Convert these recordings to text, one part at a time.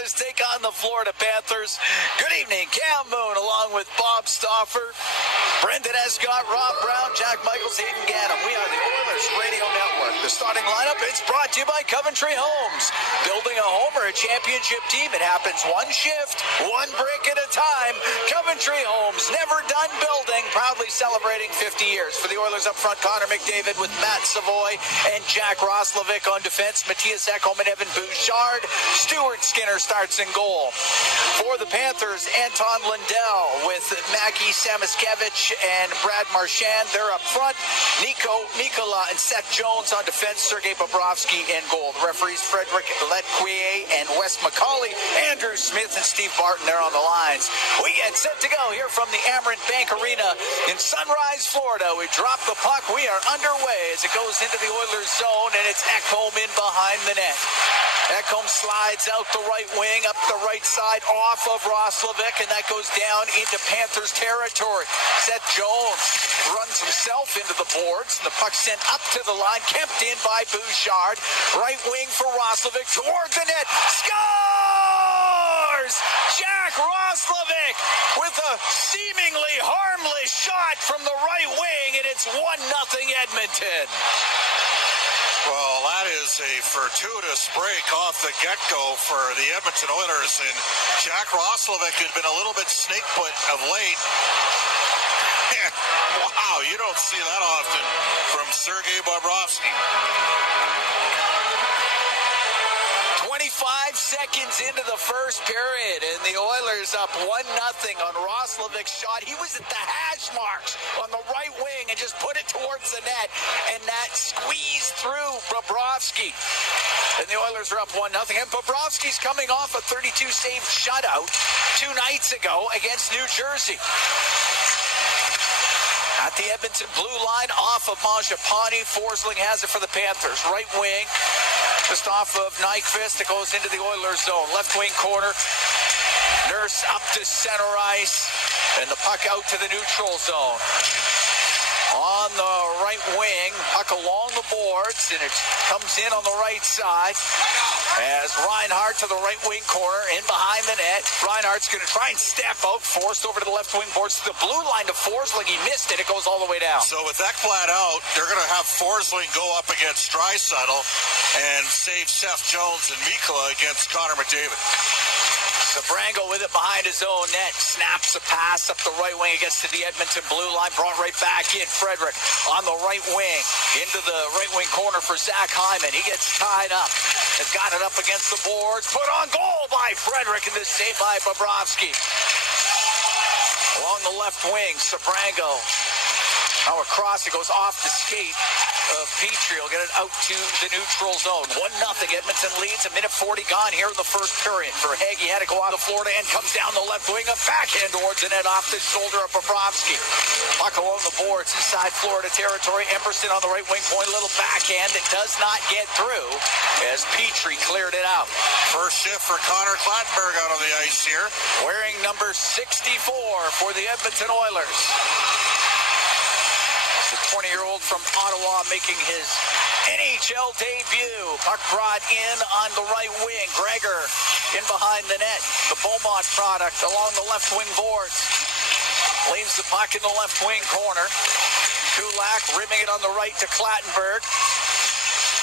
Oilers take on the Florida Panthers. Good evening, Cam Moon, along with Bob Stauffer, Brendan Escott, Rob Brown, Jack Michaels, Hayden Gaddam. We are the Oilers Radio Network. The starting lineup, it's brought to you by Coventry Homes. Building a home or a championship team, it happens one shift, one brick at a time. Coventry Homes, never done building, proudly celebrating 50 years. For the Oilers up front, Conner McDavid with Matt Savoy and Jack Roslovic on defense. Matthias Ekholm and Evan Bouchard. Stuart Skinner starts in goal. For the Panthers, Anton Lundell with Mackie Samoskevich and Brad Marchand. They're up front. Nikola and Seth Jones on defense. Sergei Bobrovsky in goal. The referees, Frederick Letquier and Wes McCauley. Andrew Smith and Steve Barton there on the lines. We get set to go here from the Amerant Bank Arena in Sunrise, Florida. We drop the puck. We are underway as it goes into the Oilers zone, and it's Ekholm in behind the net. Ekholm slides out the right wing, up the right side, off of Roslovic, and that goes down into Panthers territory. Seth Jones runs himself into the boards. The puck sent up to the line, kept in by Bouchard. Right wing for Roslovic, toward the net. Scores! Jack Roslovic with a seemingly harmless shot from the right wing, and it's 1-0 Edmonton. Well, that is a fortuitous break off the get-go for the Edmonton Oilers, and Jack Roslovic had been a little bit snake-put of late. Wow, you don't see that often from Sergei Bobrovsky. 25 seconds into the first period, and the Oilers up 1-0 on Roslovic's shot. He was at the hash marks on the right wing and just put it towards the net, and that squeezed through Bobrovsky. And the Oilers are up 1-0. And Bobrovsky's coming off a 32-save shutout 2 nights ago against New Jersey. At the Edmonton blue line, off of Mangiapane. Forsling has it for the Panthers. Right wing, just off of Nyquist. It goes into the Oilers zone. Left wing corner. Nurse up to center ice. And the puck out to the neutral zone. On the right wing, puck along the boards, and it comes in on the right side as Reinhart to the right wing corner, in behind the net. Reinhart's going to try and step out, forced over to the left wing boards to the blue line to Forsling. He missed it. It goes all the way down. So with that flat out, they're going to have Forsling go up against Draisaitl and save Seth Jones and Mikkola against Conner McDavid. Sabrango with it behind his own net. Snaps a pass up the right wing against the Edmonton blue line. Brought right back in. Frederick on the right wing. Into the right wing corner for Zach Hyman. He gets tied up. Has got it up against the boards. Put on goal by Frederick, and this save by Bobrovsky. Along the left wing, Sabrango. Now across, it goes off the skate of Petrie. Will get it out to the neutral zone. 1-0. Edmonton leads. 1:40 gone here in the first period. For Hagee, had to go out of Florida and comes down the left wing. A backhand towards the net off the shoulder of Bobrovsky. Puck along the boards inside Florida territory. Emerson on the right wing point. A little backhand that does not get through as Petrie cleared it out. First shift for Connor Clattenburg out on the ice here. Wearing number 64 for the Edmonton Oilers. The 20-year-old from Ottawa making his NHL debut. Puck brought in on the right wing. Gregor in behind the net. The Beaumont product along the left wing boards. Leaves the puck in the left wing corner. Kulak rimming it on the right to Clattenburg.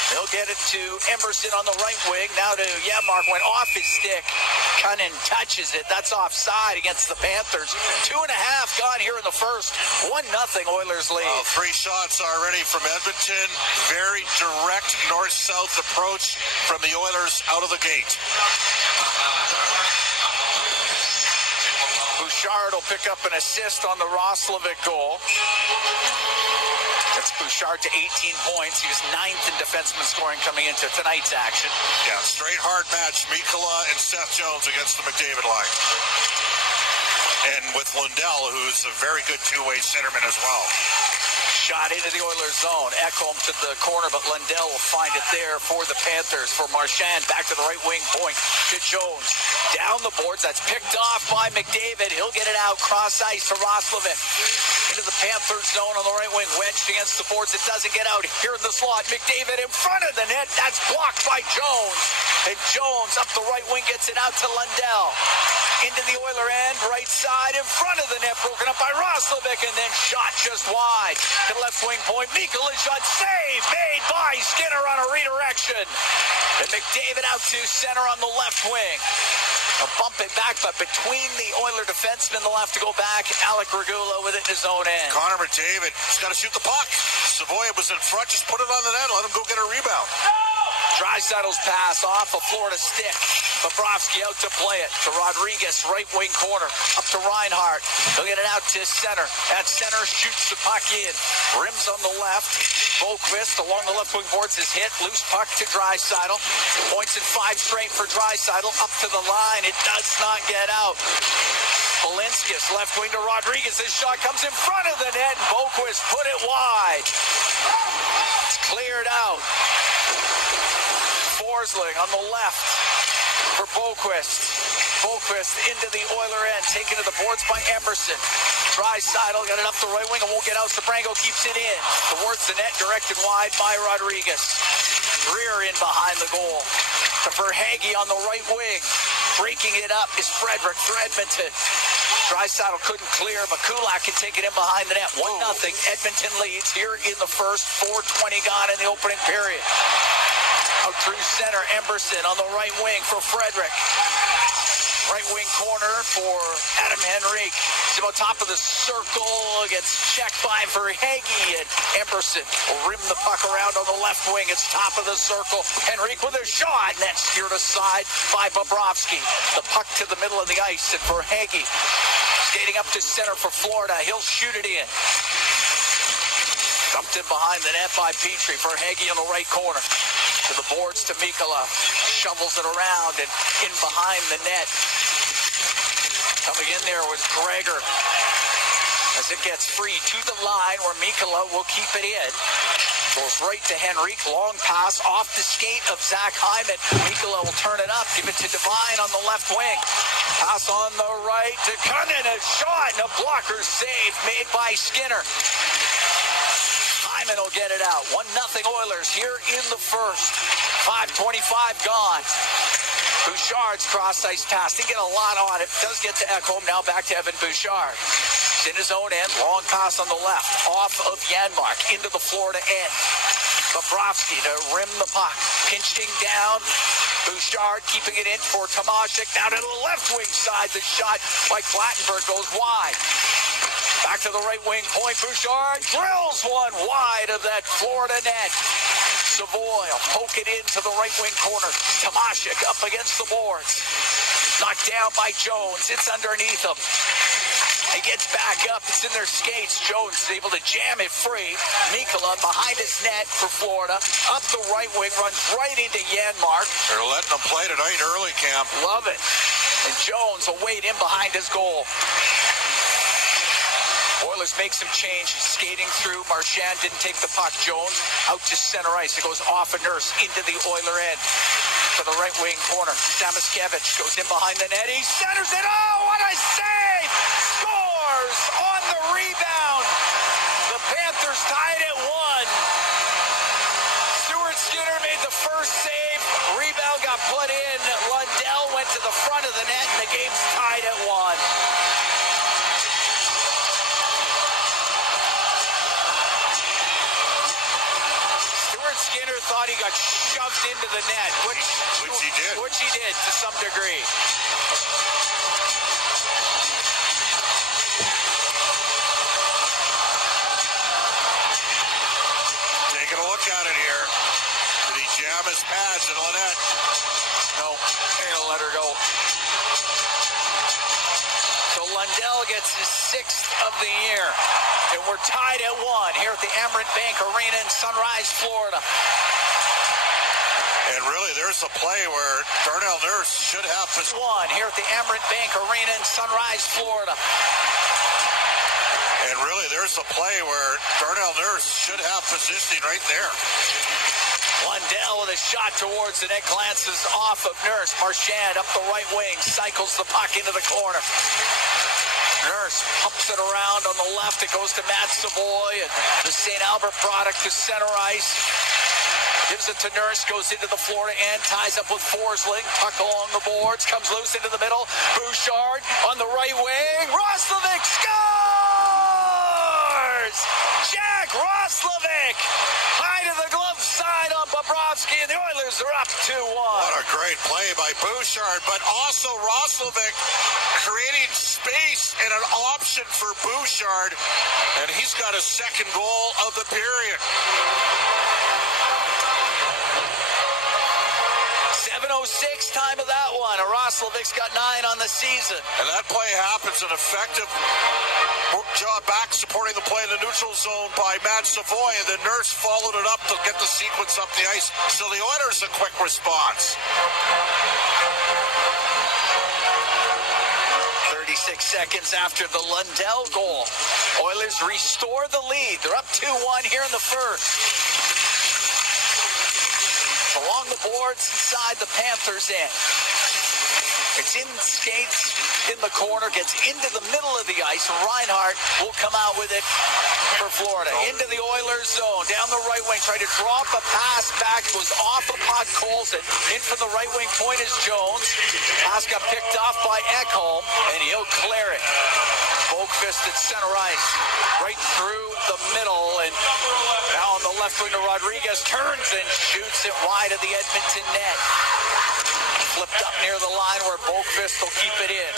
He'll get it to Emerson on the right wing. Now to Janmark. Went off his stick. Cunnin touches it. That's offside against the Panthers. 2.5 gone here in the first. 1-0 Oilers lead. 3 shots already from Edmonton. Very direct north-south approach from the Oilers out of the gate. Bouchard will pick up an assist on the Roslovic goal. That's Bouchard to 18 points. He was 9th in defenseman scoring coming into tonight's action. Yeah, straight hard match. Mikkola and Seth Jones against the McDavid line. And with Lundell, who's a very good two-way centerman as well. Shot into the Oilers zone. Ekholm to the corner, but Lundell will find it there for the Panthers. For Marchand, back to the right wing point to Jones. Down the boards. That's picked off by McDavid. He'll get it out. Cross ice to Roslovic. Into the Panthers zone on the right wing. Wedged against the boards. It doesn't get out. Here in the slot. McDavid in front of the net. That's blocked by Jones. And Jones up the right wing gets it out to Lundell. Into the Oiler end, right side, in front of the net, broken up by Roslovic, and then shot just wide. To the left wing point, Mikula's shot, save made by Skinner on a redirection. And McDavid out to center on the left wing. They'll bump it back, but between the Oiler defensemen, they'll have to go back. Alec Regula with it in his own end. Conner McDavid, he's got to shoot the puck. Savoy was in front, just put it on the net, let him go get a rebound. Draisaitl's pass off a Florida stick. Bobrovsky out to play it to Rodriguez, right wing corner, up to Reinhart. He'll get it out to center. At center, shoots the puck in. Rims on the left. Boquist along the left wing boards is hit. Loose puck to Draisaitl. Points in 5 straight for Draisaitl. Up to the line. It does not get out. Balinskis, left wing to Rodriguez. This shot comes in front of the net. Boquist put it wide. It's cleared out. Forsling on the left for Boquist. Boquist into the Oiler end, taken to the boards by Emerson. Draisaitl got it up the right wing and won't get out. Sabrango keeps it in towards the net, directed wide by Rodriguez. Greer in behind the goal. To Verhaeghe on the right wing. Breaking it up is Frederick for Edmonton. Draisaitl couldn't clear, but Kulak can take it in behind the net. 1-0. Edmonton leads here in the first. 4:20 gone in the opening period. Out through center, Emerson on the right wing for Frederick. Right wing corner for Adam Henrique. He's about top of the circle. Gets checked by Verhaeghe, and Emerson will rim the puck around on the left wing. It's top of the circle. Henrique with a shot, and that's steered aside by Bobrovsky. The puck to the middle of the ice, and Verhaeghe skating up to center for Florida. He'll shoot it in. Dumped in behind the net by Petrie. Verhaeghe on the right corner. To the boards to Mikula. Shovels it around and in behind the net. Coming in there was Gregor. As it gets free to the line where Mikula will keep it in. Goes right to Henrique. Long pass off the skate of Zach Hyman. Mikula will turn it up. Give it to Devine on the left wing. Pass on the right to Cunnin. A shot and a blocker save made by Skinner. Hyman will get it out. 1-0 Oilers here in the first. 5:25 gone. Bouchard's cross ice pass. Didn't get a lot on it. Does get to Ekholm. Now back to Evan Bouchard. He's in his own end. Long pass on the left. Off of Janmark into the Florida end. Bobrovsky to rim the puck. Pinching down. Bouchard keeping it in for Tomasic. Down to the left wing side. The shot by Clattenburg goes wide. Back to the right wing point. Bouchard drills one wide of that Florida net. Savoy poke it into the right wing corner. Tomasic up against the boards. Knocked down by Jones. It's underneath him. He gets back up. It's in their skates. Jones is able to jam it free. Mikula behind his net for Florida. Up the right wing. Runs right into Janmark. They're letting him play tonight early, Cam. Love it. And Jones will wait in behind his goal. Oilers make some changes. Skating through. Marchand didn't take the puck. Jones out to center ice. It goes off a Nurse into the Oiler end. To the right wing corner. Damaskevich goes in behind the net. He centers it. Oh, what a save! Scores on the rebound. The Panthers tied at 1. Stuart Skinner made the first save. Rebound got put in. Lundell went to the front of the net, and the game's tied at 1. Skinner thought he got shoved into the net, which he did to some degree. Taking a look at it here. Did he jam his pads in the net? No, ain't gonna let her go. So Lundell gets his 6th of the year. And we're tied at 1 here at the Amerant Bank Arena in Sunrise, Florida. And really, there's a play where Darnell Nurse should have his 1 here at the Amerant Bank Arena in Sunrise, Florida. And really, there's a play where Darnell Nurse should have positioning right there. Lundell with a shot towards the net, glances off of Nurse. Marchand up the right wing, cycles the puck into the corner. Nurse pumps it around on the left. It goes to Matt Savoy, and the St. Albert product to center ice. Gives it to Nurse, goes into the Florida end, ties up with Forsling. Puck along the boards, comes loose into the middle. Bouchard on the right wing. Roslovic scores! Jack Roslovic! High to the glove side on Bobrovsky, and the Oilers are up 2-1. What a great play by Bouchard, but also Roslovic creating space and an option for Bouchard, and he's got a second goal of the period. 7:06 time of that one. Roslovic's got 9 on the season. And that play happens, an effective job back supporting the play in the neutral zone by Matt Savoy, and then Nurse followed it up to get the sequence up the ice. So the Oilers a quick response. 36 seconds after the Lundell goal. Oilers restore the lead. They're up 2-1 here in the first. Along the boards inside the Panthers end. It's in skates in the corner, gets into the middle of the ice. Reinhart will come out with it for Florida. Into the Oilers zone, down the right wing, tried to drop a pass back, was off of Podkolzin. In from the right wing point is Jones. Pass got picked off by Ekholm, and he'll clear it. Boqvist at center ice, right through the middle, and now on the left wing to Rodriguez, turns and shoots it wide of the Edmonton net. Flipped up near the line where Boqvist will keep it in.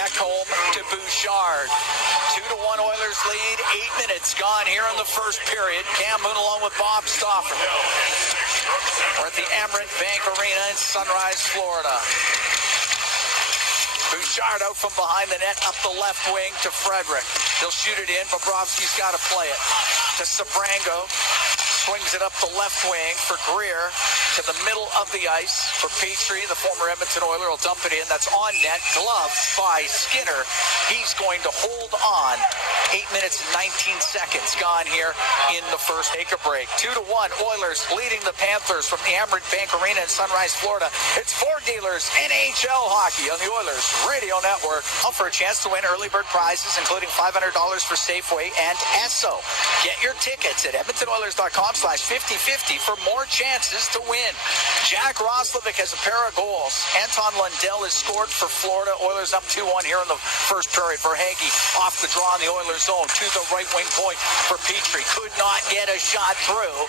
Ekholm to Bouchard. 2-1 Oilers lead. 8 minutes gone here in the first period. Cam Moon along with Bob Stauffer. We're at the Amerant Bank Arena in Sunrise, Florida. Bouchard out from behind the net, up the left wing to Frederick. He'll shoot it in. Bobrovsky's got to play it. To Sabrango. Swings it up the left wing for Greer. To the middle of the ice for Petrie, the former Edmonton Oiler, will dump it in. That's on net. Gloved by Skinner. He's going to hold on. 8 minutes and 19 seconds gone here in the first. Take a break. 2-1 Oilers leading the Panthers from the Amerant Bank Arena in Sunrise, Florida. It's Ford Dealers NHL Hockey on the Oilers Radio Network. Up for a chance to win early bird prizes, including $500 for Safeway and Esso. Get your tickets at EdmontonOilers.com/5050 for more chances to win. Jack Roslovic has a pair of goals. Anton Lundell has scored for Florida. Oilers up 2-1 here in the first period. Verhaeghe off the draw in the Oilers zone to the right wing point for Petrie. Could not get a shot through.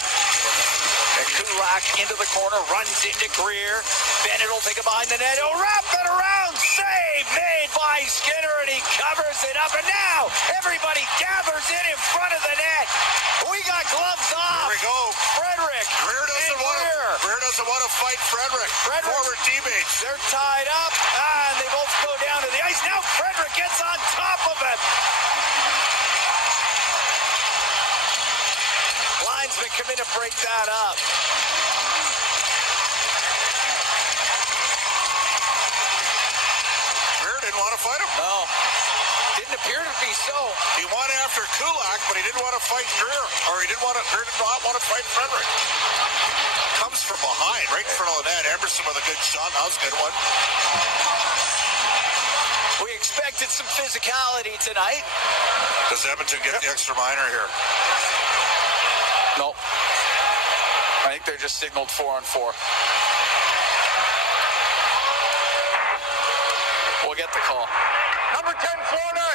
And Kulak into the corner, runs into Greer. Bennett will take it behind the net. He'll wrap it around. Save made by Skinner, and he covers it up. And now everybody gathers in front of the net. We got gloves off. Here we go. Frederick. Greer doesn't want to fight Frederick. Former teammates. They're tied up, and they both go down to the ice. Now Frederick gets on top of it. Linesman come in to break that up. Greer didn't want to fight him. No. Didn't appear to be so. He went after Kulak, but he didn't want to fight Greer. Greer did not want to fight Frederick. Comes from behind, right in front of the net. Emerson with a good shot. That was a good one. We expected some physicality tonight. Does Edmonton get the extra minor here? No. I think they're just signaled 4-on-4. We'll get the call. Number 10, Florida.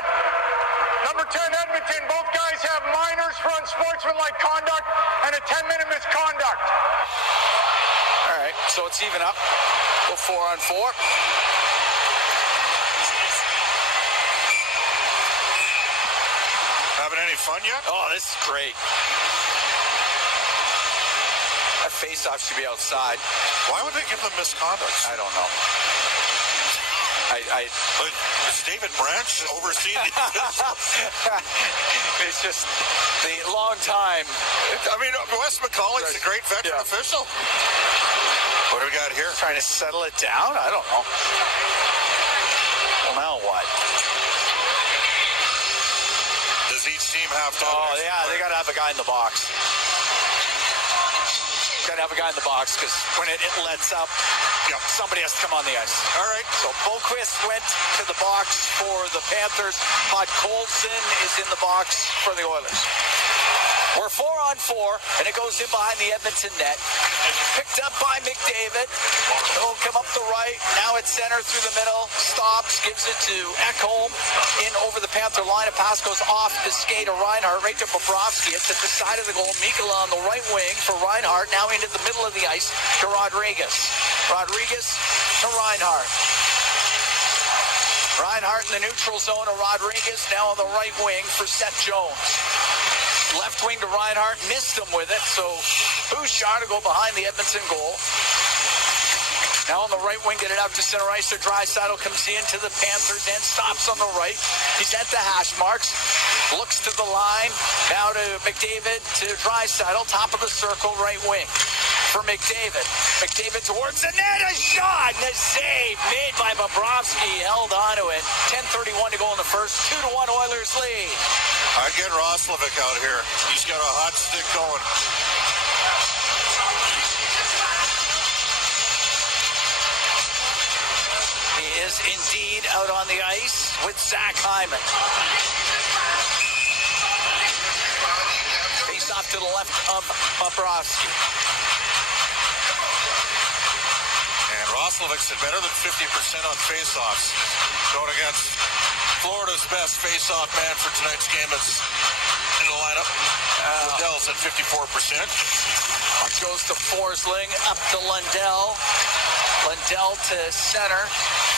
Number 10, Edmonton. Both guys have minors for unsportsmanlike conduct and a 10-minute misconduct. All right, so it's even up. Go 4-on-4. Having any fun yet? Oh, this is great. That face-off should be outside. Why would they give them misconduct? I don't know. Is David Branch overseeing this? It's just the long time. I mean, Wes McCauley's a great veteran official. What do we got here? Trying to settle it down? I don't know. Well, now what? team have to. Oh, yeah, they got to have a guy in the box. Got to have a guy in the box because when it lets up, somebody has to come on the ice. All right. So Boquist went to the box for the Panthers. Podkolzin is in the box for the Oilers. We're 4-on-4, and it goes in behind the Edmonton net. Picked up by McDavid. He'll come up the right. Now it's center through the middle. Stops, gives it to Ekholm. In over the Panther line. A pass goes off the skate of Reinhart right to Bobrovsky. It's at the side of the goal. Mikkola on the right wing for Reinhart. Now into the middle of the ice to Rodriguez. Rodriguez to Reinhart. Reinhart in the neutral zone of Rodriguez. Now on the right wing for Seth Jones. Left wing to Reinhart, missed him with it, so Bouchard to go behind the Edmonton goal. Now on the right wing, get it out to center ice. So Draisaitl comes into the Panthers and stops on the right. He's at the hash marks, looks to the line. Now to McDavid, to Draisaitl, top of the circle, right wing for McDavid. McDavid towards the net, a shot, and a save made by Bobrovsky, held onto it. 10:31 to go in the first. 2-1 Oilers lead. I get Roslovic out here. He's got a hot stick going. He is indeed out on the ice with Zach Hyman. Face off to the left of Bobrovsky. And Roslovic's at better than 50% on faceoffs. Going against Florida's best face-off man for tonight's game is in the lineup. Lundell's at 54%. Goes to Forsling, up to Lundell. Lundell to center.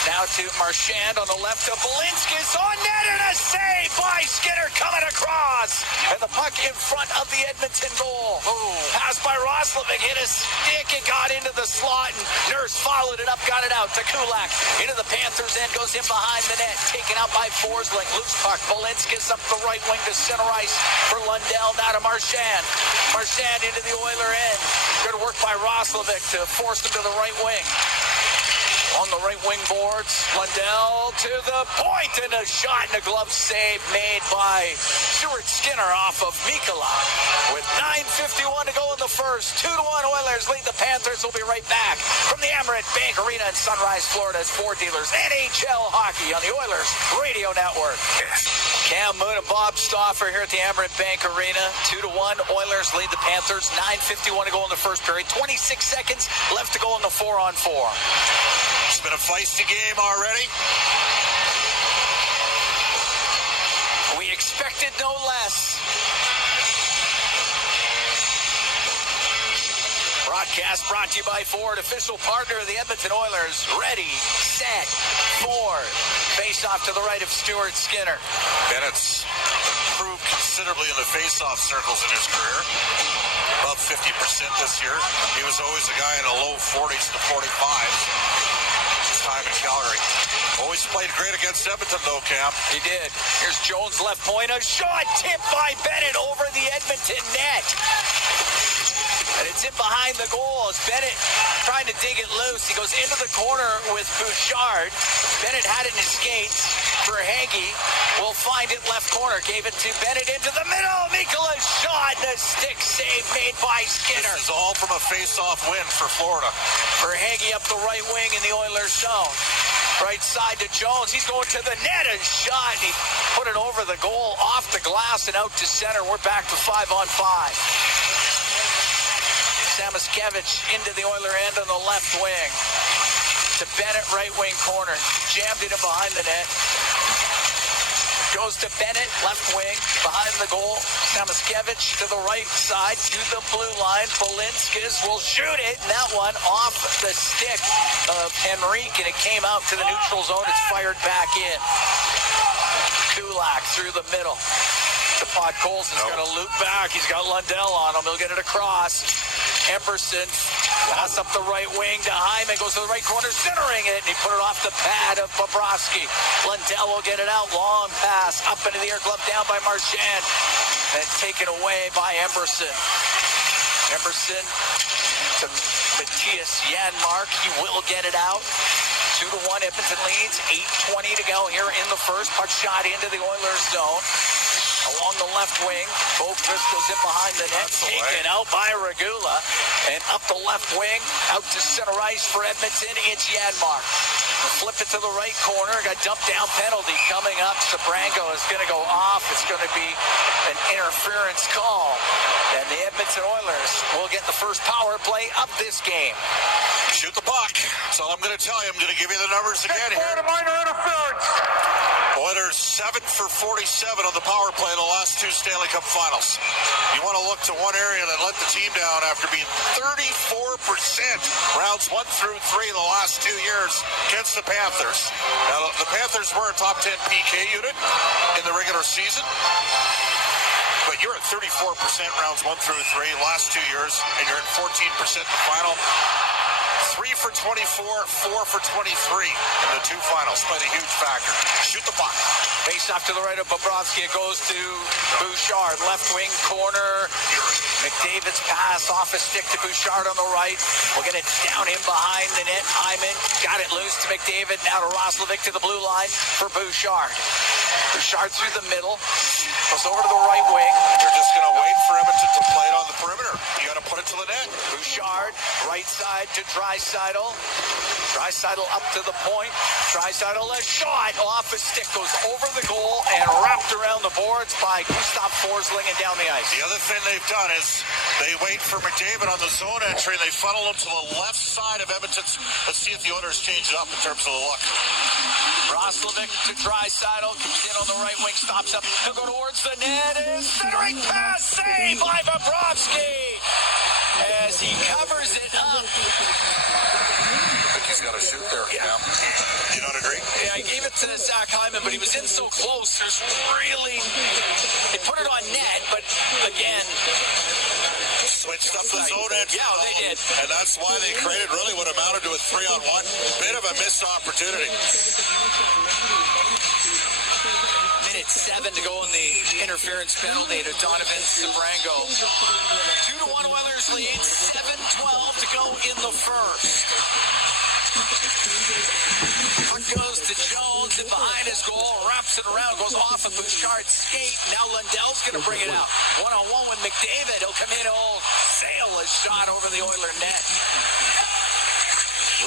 Now to Marchand on the left of Belinsky's on net, and a save by Skinner coming across. And the puck in front of the Edmonton goal. Pass by Roslovic, hit his stick, it got into the slot, and Nurse followed it up, got it out to Kulak. Into the Panthers end, goes in behind the net. Taken out by Forsling. Loose puck. Belinsky's up the right wing to center ice for Lundell. Now to Marchand. Marchand into the Oiler end. Good work by Roslovic to force him to the right wing. On the right wing boards, Lundell to the point, and a shot and a glove save made by Stuart Skinner off of Mikkola. With 9:51 to go in the first, 2-1 Oilers lead the Panthers. Will be right back from the Emirates Bank Arena in Sunrise, Florida's Ford Dealers NHL Hockey on the Oilers Radio Network. Cam Moon and Bob Stauffer here at the Emirates Bank Arena. 2-1 Oilers lead the Panthers. 9:51 to go in the first period. 26 seconds left to go in the 4-on-4. It's been a feisty game already. We expected no less. Broadcast brought to you by Ford, official partner of the Edmonton Oilers. Ready, set, Ford. Face off to the right of Stuart Skinner. Bennett's improved considerably in the face-off circles in his career. Above 50% this year. He was always a guy in the low 40s to 45s. Time in Calgary. Always played great against Edmonton, though, Cam. He did. Here's Jones' left point. A shot tipped by Bennett over the Edmonton net. And it's in behind the goal as Bennett trying to dig it loose. He goes into the corner with Bouchard. Bennett had it in his skates. Verhaeghe will find it left corner. Gave it to Bennett into the middle. Mikkola shot and a stick save made by Skinner. This is all from a face-off win for Florida. Verhaeghe up the right wing in the Oilers zone. Right side to Jones. He's going to the net. A shot. He put it over the goal, off the glass, and out to center. We're back to 5-on-5. Samoskevich into the Oiler end on the left wing. To Bennett, right wing corner. Jammed it in behind the net. Goes to Bennett, left wing, behind the goal. Samoskevich to the right side, to the blue line. Belinsky's will shoot it, and that one off the stick of Henrique, and it came out to the neutral zone. It's fired back in. Kulak through the middle. The Podkolzin is going to loop back. He's got Lundell on him. He'll get it across. Emberson pass up the right wing to Hyman, goes to the right corner, centering it, and he put it off the pad of Bobrovsky. Lundell will get it out, long pass, up into the air, glove down by Marchand, and taken away by Emberson. Emberson to Matthias Janmark, he will get it out. 2-1 Edmonton leads, 8:20 to go here in the first. Puck shot into the Oilers zone. along the left wing. Boquist goes in behind the net, taken out by Regula. And up the left wing, out to center ice for Edmonton, it's Janmark. Flip it to the right corner, got dumped down penalty coming up. Sabrango is going to go off. It's going to be an interference call. And the Edmonton Oilers will get the first power play of this game. Shoot the puck. That's all I'm going to tell you. I'm going to give you the numbers again here. Minor interference. Oilers 7 for 47 on the power play in the last two Stanley Cup finals. You want to look to one area that let the team down after being 34% rounds 1 through 3 in the last 2 years against the Panthers. Now, the Panthers were a top 10 PK unit in the regular season. But you're at 34% rounds 1 through 3 last 2 years, and you're at 14% in the final. 3 for 24, 4 for 23 in the two finals. Played a huge factor. Shoot the puck. Face off to the right of Bobrovsky. It goes to Bouchard. Left wing corner. McDavid's pass off a stick to Bouchard on the right. We'll get it down in behind the net. Hyman got it loose to McDavid. Now to Roslovic to the blue line for Bouchard. Bouchard through the middle. Goes over to the right wing. You're just going to wait for Edmonton to play it on the perimeter. You got to put it to the net. Bouchard, right side to Draisaitl. Draisaitl up to the point. Draisaitl, a shot off a stick, goes over the goal and wrapped around the boards by Gustav Forsling and down the ice. The other thing they've done is they wait for McDavid on the zone entry and they funnel him to the left side of Edmonton's. Let's see if the Oilers change it up in terms of the look. Roslovic to Draisaitl, comes in on the right wing, stops up. He'll go towards the net. Is centering pass, save by Bobrovsky as he covers it up. He's got to shoot there, Cam. You don't agree? Yeah, I gave it to Zach Hyman, but he was in so close. There's really... They put it on net, but again... Switched up the zone entry. Yeah, they did. And that's why they created really what amounted to a 3-on-1. Bit of a missed opportunity. Minute 7 to go in the interference penalty to Donovan Sabrango. 2-1 Oilers lead, 7:12 to go in the first. Puck goes to Jones and behind his goal, wraps it around, goes off of Bouchard's skate. Now Lundell's going to bring it out. 1-on-1 with McDavid. He'll come in, he'll sail a shot over the Oiler net.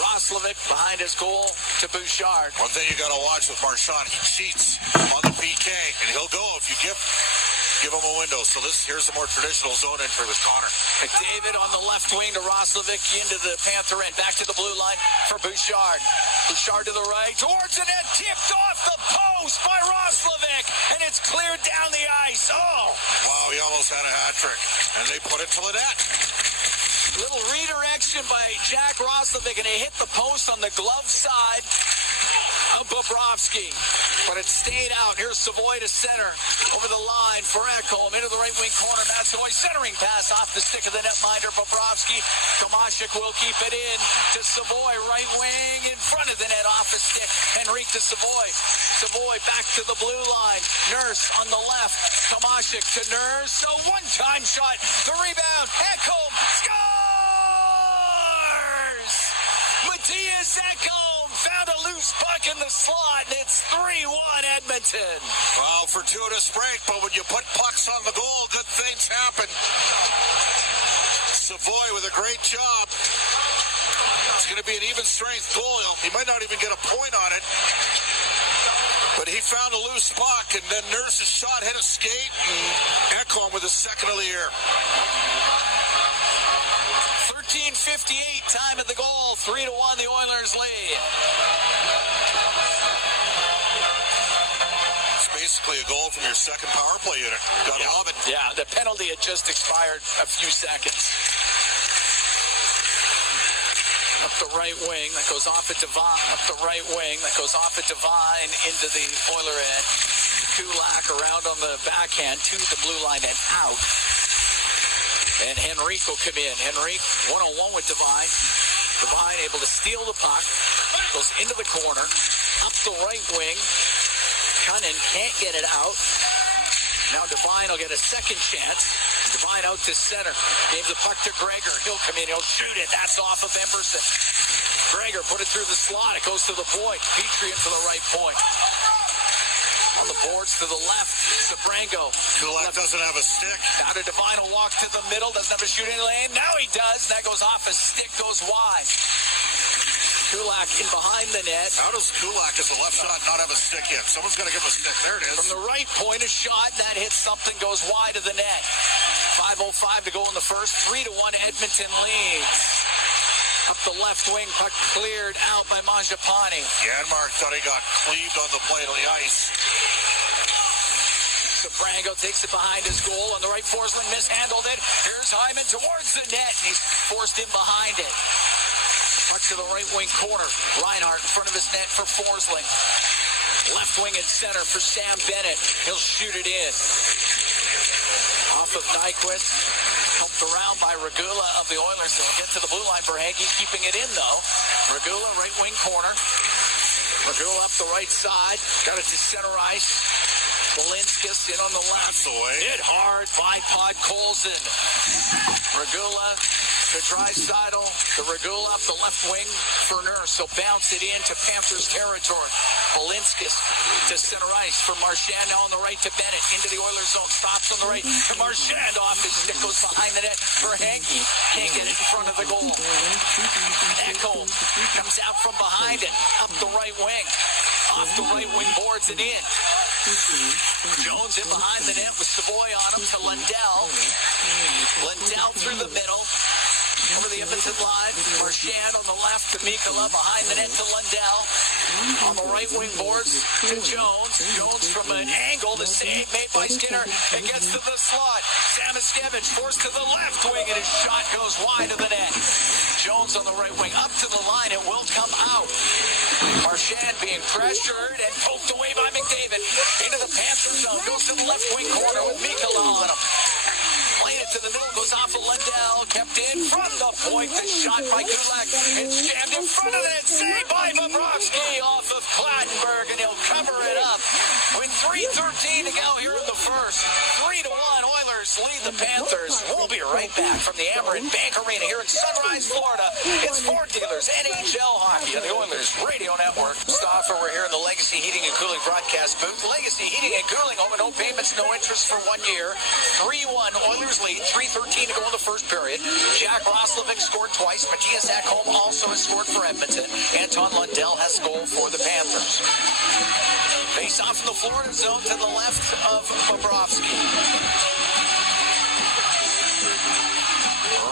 Roslovic behind his goal to Bouchard. One thing you got to watch with Marchand, he cheats on the PK, and he'll go if you give him a window. So here's the more traditional zone entry with Conner. McDavid on the left wing to Roslovic into the Panther end. Back to the blue line for Bouchard. Bouchard to the right, towards the net, tipped off the post by Roslovic, and it's cleared down the ice. Oh! Wow, he almost had a hat trick, and they put it to the net. Little redirection by Jack Roslovic, and it hit the post on the glove side of Bobrovsky. But it stayed out. Here's Savoy to center. Over the line for Ekholm. Into the right wing corner. Matt Savoy centering pass off the stick of the netminder. Bobrovsky. Tomashik will keep it in to Savoy. Right wing in front of the net off the stick. Henrique to Savoy. Savoy back to the blue line. Nurse on the left. Tomashik to Nurse. A one-time shot. The rebound. Ekholm scores! Matthias Ekholm found a loose puck in the slot, and it's 3-1 Edmonton. Well, fortuitous break, but when you put pucks on the goal, good things happen. Savoy with a great job. It's going to be an even strength goal. He might not even get a point on it. But he found a loose puck, and then Nurse's shot hit a skate, and Ekholm with a second of the year. 13:58, time at the goal. 3-1, the Oilers lead. It's basically a goal from your second power play unit. Gotta love it. Yeah, the penalty had just expired a few seconds. Up the right wing, that goes off at Devine. Up the right wing, that goes off at Devine into the Oiler end. Kulak around on the backhand to the blue line and out. And Henrique will come in. Henrique, 1-on-1 with Devine. Devine able to steal the puck. Goes into the corner. Up the right wing. Cunnin can't get it out. Now Devine will get a second chance. Devine out to center. Gave the puck to Gregor. He'll come in. He'll shoot it. That's off of Emberson. Gregor put it through the slot. It goes to the point. Petrie in for the right point. On the boards to the left. Sabrango. Kulak doesn't have a stick. Now to Devine, will walk to the middle. Doesn't have a shooting lane. Now he does. And that goes off. A stick goes wide. Kulak in behind the net. How does Kulak, as a left shot, not have a stick yet? Someone's got to give him a stick. There it is. From the right point, a shot that hits something, goes wide of the net. 5:05 to go in the first. 3-1 Edmonton leads. Up the left wing, puck cleared out by Mangiapane. Janmark thought he got cleaved on the plate of the ice. Sabrango takes it behind his goal. On the right, Forsling mishandled it. Here's Hyman towards the net, and he's forced in behind it. Puck to the right wing corner. Reinhart in front of his net for Forsling. Left wing and center for Sam Bennett. He'll shoot it in. Off of Nyquist. Helped around by Regula of the Oilers. They'll get to the blue line for Hankey. Keeping it in, though. Regula, right wing corner. Regula up the right side. Got it to center ice. Balinskis in on the left. That's the way. Hit hard by Pod Colson. Regula to Draisaitl. The Regula up the left wing for Nurse. So bounce it into Panthers territory. Balinskis to center ice for Marchand. Now on the right to Bennett. Into the Oilers zone. Stops on the right to Marchand. Off his stick goes behind the net for Hankey. Can't get it in front of the goal. Ekholm comes out from behind it. Up the right wing. Off the right wing boards and in. Jones in behind the net with Savoy on him to Lundell. Lundell through the middle. Over the Edmonton line. Marchand on the left to Mikkola. Behind the net to Lundell. On the right wing boards to Jones. Jones from an angle. The save made by Skinner. It gets to the slot. Samoskevich forced to the left wing and his shot goes wide of the net. Jones on the right wing up to the line. It will come out. Marchand being pressured and poked away by McDavid. Into the Panther zone. Goes to the left wing corner with Mikkola on him. Played it to the middle. Goes off of Lundell. Kept in from the point. The shot by Kulak. It's jammed in front of the net. Saved by Bobrovsky off of Clattenburg. And he'll cover it up. With 3:13 to go here in the first. 3-1 Oilers lead the Panthers. We'll be right back from the Amerant Bank Arena here in Sunrise, Florida. It's Ford Dealers NHL Hockey on the Oilers Radio Network. Stoffer, we're here in the Legacy Heating and Cooling broadcast booth. Legacy Heating and Cooling, home and no payments, no interest for 1 year. 3-1 Oilers lead. 3:13 to go in the first period. Jack Roslovic scored twice. Matthias Ekholm also has scored for Edmonton. Anton Lundell has scored for the Panthers. Face off in the Florida zone to the left of Bobrovsky.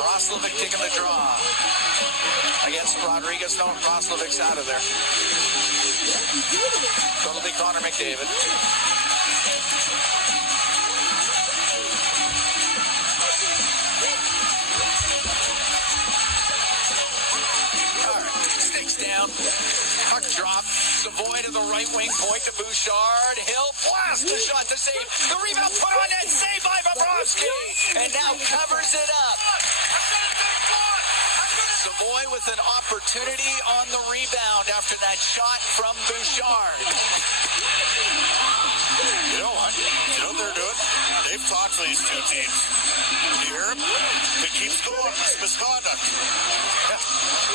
Roslovic taking the draw against Rodriguez. No, Roslovic's out of there. So it'll be Conner McDavid. Down, puck drop, Savoy to the right wing point to Bouchard. He'll blast the shot to save. The rebound put on net, saved by Bobrovsky, and now covers it up. Savoy with an opportunity on the rebound after that shot from Bouchard. You know what? You know what they're doing? They've talked to these two teams. You hear him? It keeps going. It's misconduct. Yeah.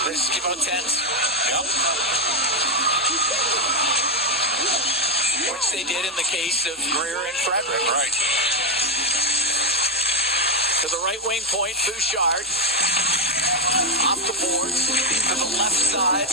They just keep on tense. Yep. Which they did in the case of Greer and Frederick. Right. To the right wing point, Bouchard. Off the boards to the left side.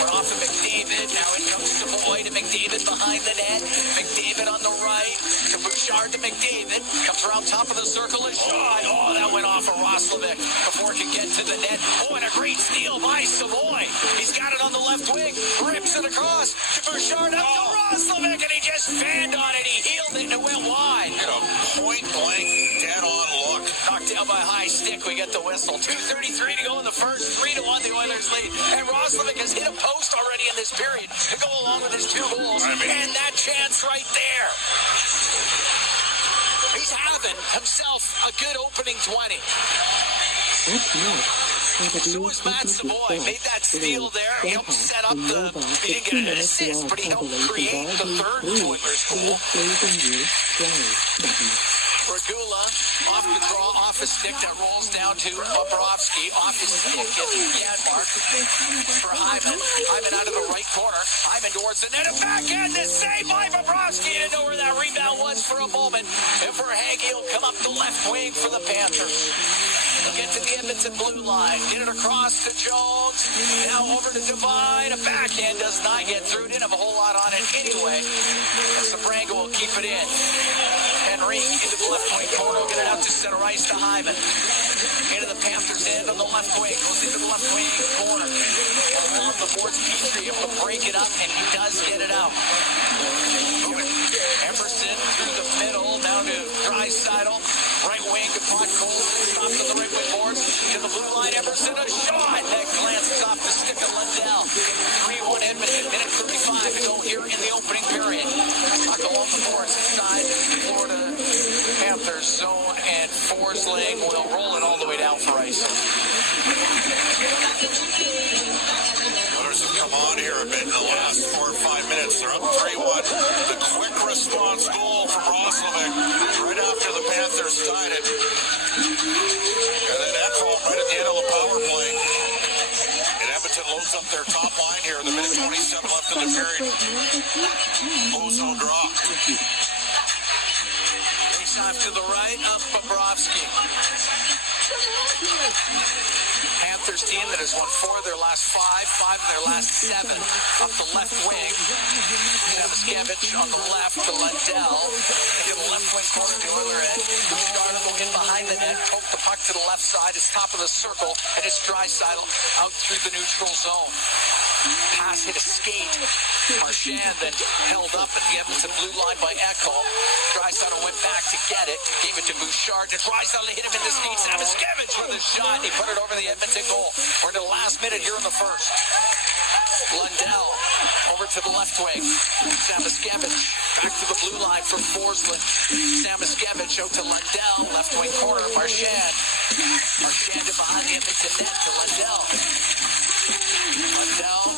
We're off of McDavid. Now it comes to Boyd to McDavid behind the net. McDavid on the right. To Bouchard to McDavid. Comes around top of the circle. A shot. Oh, that went off of Roslovic before it could get to the net. Oh, and a great steal by Savoy. He's got it on the left wing. Rips it across to Bouchard. Up to Roslovic, and he just fanned on it. He healed it, and it went wide. You know, point blank, dead on look. Knocked down by high stick. We get the whistle. 2:33 to go in the first. 3-1 the Oilers lead. And Roslovic has hit a post already in this period to go along with his 2 goals. And that chance right there. He's having himself a good opening 20. So was Matt Savoy. Made that steal there. He helped set up the... He didn't get an assist, but he helped create the third Oilers goal. Regula off the draw, off a stick that rolls down to Bobrovsky. Off his stick is Janmark for Hyman. Hyman out of the right corner. Hyman towards the net. A backhand to save by Bobrovsky. Didn't know where that rebound was for a moment. And Verhaeghe will come up the left wing for the Panthers. They'll get to the Edmonton blue line. Get it across to Jones. Now over to Devine. A backhand does not get through. Didn't have a whole lot on it anyway. And Sabrango will keep it in. Henry into the left wing corner. Will get it out to center ice to Hyman. Into the Panthers end on the left wing. Goes into the left wing corner. Along the boards, Petrie able to break it up, and he does get it out. Emerson through the middle. Now to Draisaitl. Right wing to Cole. Stops on the right wing boards. To the blue line. Emerson a shot. That glances off the stick of Lundell. 3-1 Edmonton. Minute 35 to go here in the opening period. Puck along the boards inside Florida Panthers zone, and Forsling will roll it all the way down for ice. Oilers have come on here a bit in the last 4 or 5 minutes. They're up 3-1. The quick response goal from Roslovic right after the Panthers tied it. And then Ekholm right at the end of the power play. And Edmonton loads up their top line here. The minute 27 left in the period. Ozone draw. Off to the right of Bobrovsky. Panthers team that has won 4 of their last 5 of their last 7. Up the left wing. Samuskevich on the left to Lundell. In the left wing corner to the other end. Startle in behind the net. Poke the puck to the left side. It's top of the circle. And it's Draisaitl out through the neutral zone. Pass hit a skate. Marchand then held up at the Edmonton blue line by Ekholm. Draisaitl went back to get it. Gave it to Bouchard. And Draisaitl hit him in the skate. Samuskevich with a shot. He put it over the Edmonton goal. We're in the last minute here in the first. Lundell over to the left wing. Samuskevich back to the blue line for Forsling. Samuskevich out to Lundell. Left wing corner. Marchand. Marchand behind the Edmonton net to Lundell. Lundell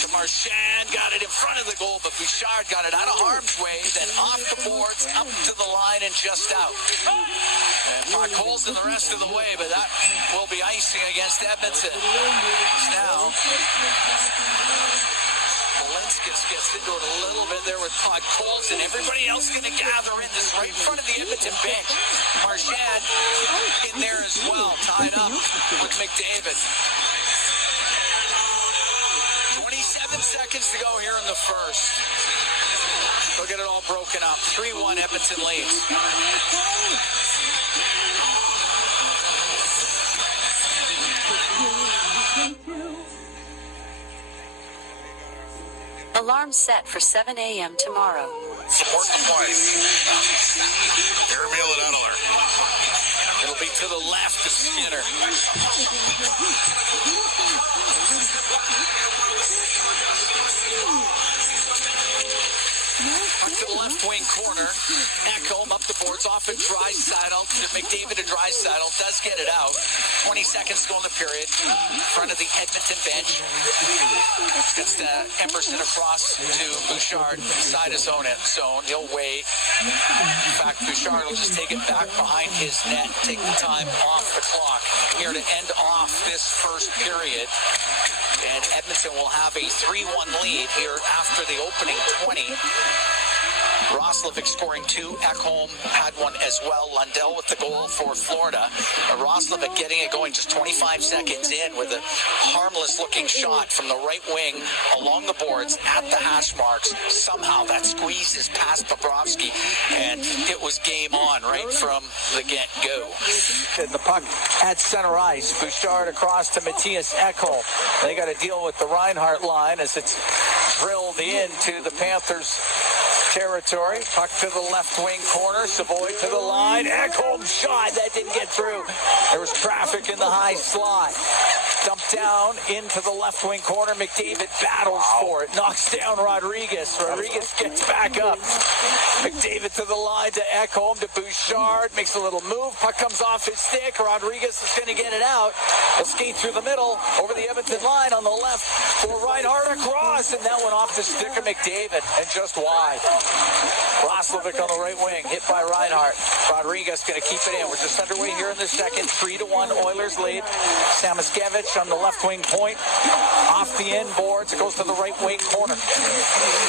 to Marchand, got it in front of the goal, but Bouchard got it out of harm's way, then off the boards, up to the line, and just out. And Cole's in the rest of the way, but that will be icing against Edmonton. Now, Linskus gets into it a little bit there with Todd Coles, and everybody else going to gather in this right in front of the Edmonton bench. Marchand in there as well, tied up with McDavid. 27 seconds to go here in the first. They'll get it all broken up. 3-1 Edmonton leads. Alarm set for 7 a.m. tomorrow. Support the play. Airmail it out of there. It'll be to the left to Skinner. Back to the left wing corner. Ekholm up the boards off of Draisaitl. McDavid to Draisaitl does get it out. 20 seconds to go in the period. In front of the Edmonton bench. It's Emerson across to Bouchard inside his own end zone. He'll wait. In fact, Bouchard will just take it back behind his net. Take the time off the clock here to end off this first period. And Edmonton will have a 3-1 lead here after the opening 20. Roslovic scoring 2. Ekholm had one as well. Lundell with the goal for Florida. Roslovic getting it going just 25 seconds in with a harmless-looking shot from the right wing along the boards at the hash marks. Somehow that squeezes past Bobrovsky, and it was game on right from the get-go. The puck at center ice. Bouchard across to Matthias Ekholm. They got to deal with the Reinhart line as it's drilled into the Panthers' territory. Puck to the left wing corner. Savoy to the line. Ekholm shot. That didn't get through. There was traffic in the high slot. Dumped down into the left wing corner. McDavid battles for it. Knocks down Rodriguez. Rodriguez gets back up. McDavid to the line to Ekholm to Bouchard. Makes a little move. Puck comes off his stick. Rodriguez is going to get it out. He'll skate through the middle over the Edmonton line on the left for Reinhart across. And that went off the stick of McDavid and just wide. Roslovic on the right wing. Hit by Reinhart. Rodriguez going to keep it in. We're just underway here in the second. 3-1 Oilers lead. Samoskevich on the left wing point. Off the end boards. It goes to the right wing corner.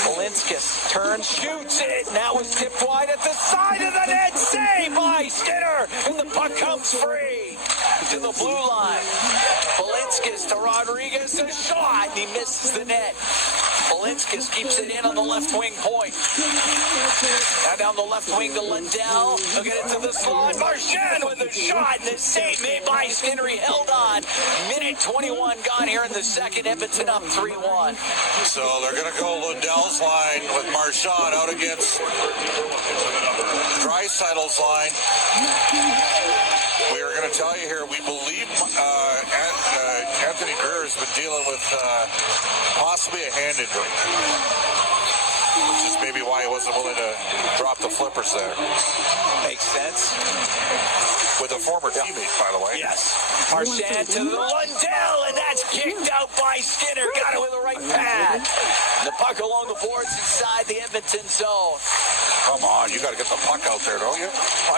Balinskis turns, shoots it. Now it's tipped wide at the side of the net. Save by Skinner. And the puck comes free to the blue line. Balinskis to Rodriguez. A shot. And he misses the net. Balinskis keeps it in on the left wing point. Now down the left wing to Lundell. He'll get it to the slot. Marchand with a shot. And the save made by Skinner. He held on. Minute 21 gone here in the second. Edmonton up 3-1. So they're going to go Lundell's line with Marchand out against Dreisaitl's line. We are going to tell you here, we believe Anthony Greer has been dealing with possibly a hand injury. Which is maybe why he wasn't willing to drop the flippers there. Makes sense. With a former teammate, by the way. Yes. Marchand to the Lundell, and that's kicked out by Skinner. Got it with the right pad. The puck along the boards inside the Edmonton zone. Come on, you got to get the puck out there, don't you?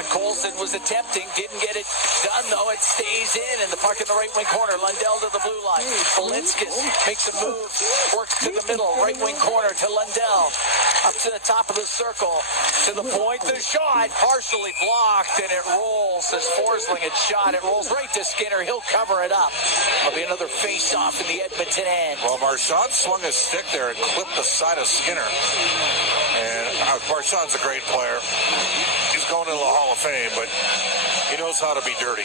Colson was attempting, didn't get it done, though. It stays in, and the puck in the right wing corner. Lundell to the blue line. Balinskis makes a move, works to the middle, right wing corner to Lundell. Up to the top of the circle, to the point, the shot, partially blocked, and it rolls as Forsling had shot. It rolls right to Skinner. He'll cover it up. There'll be another face-off in the Edmonton end. Well, Marchand swung his stick there and clipped the side of Skinner. And Marchand's a great player. He's going into the Hall of Fame, but he knows how to be dirty.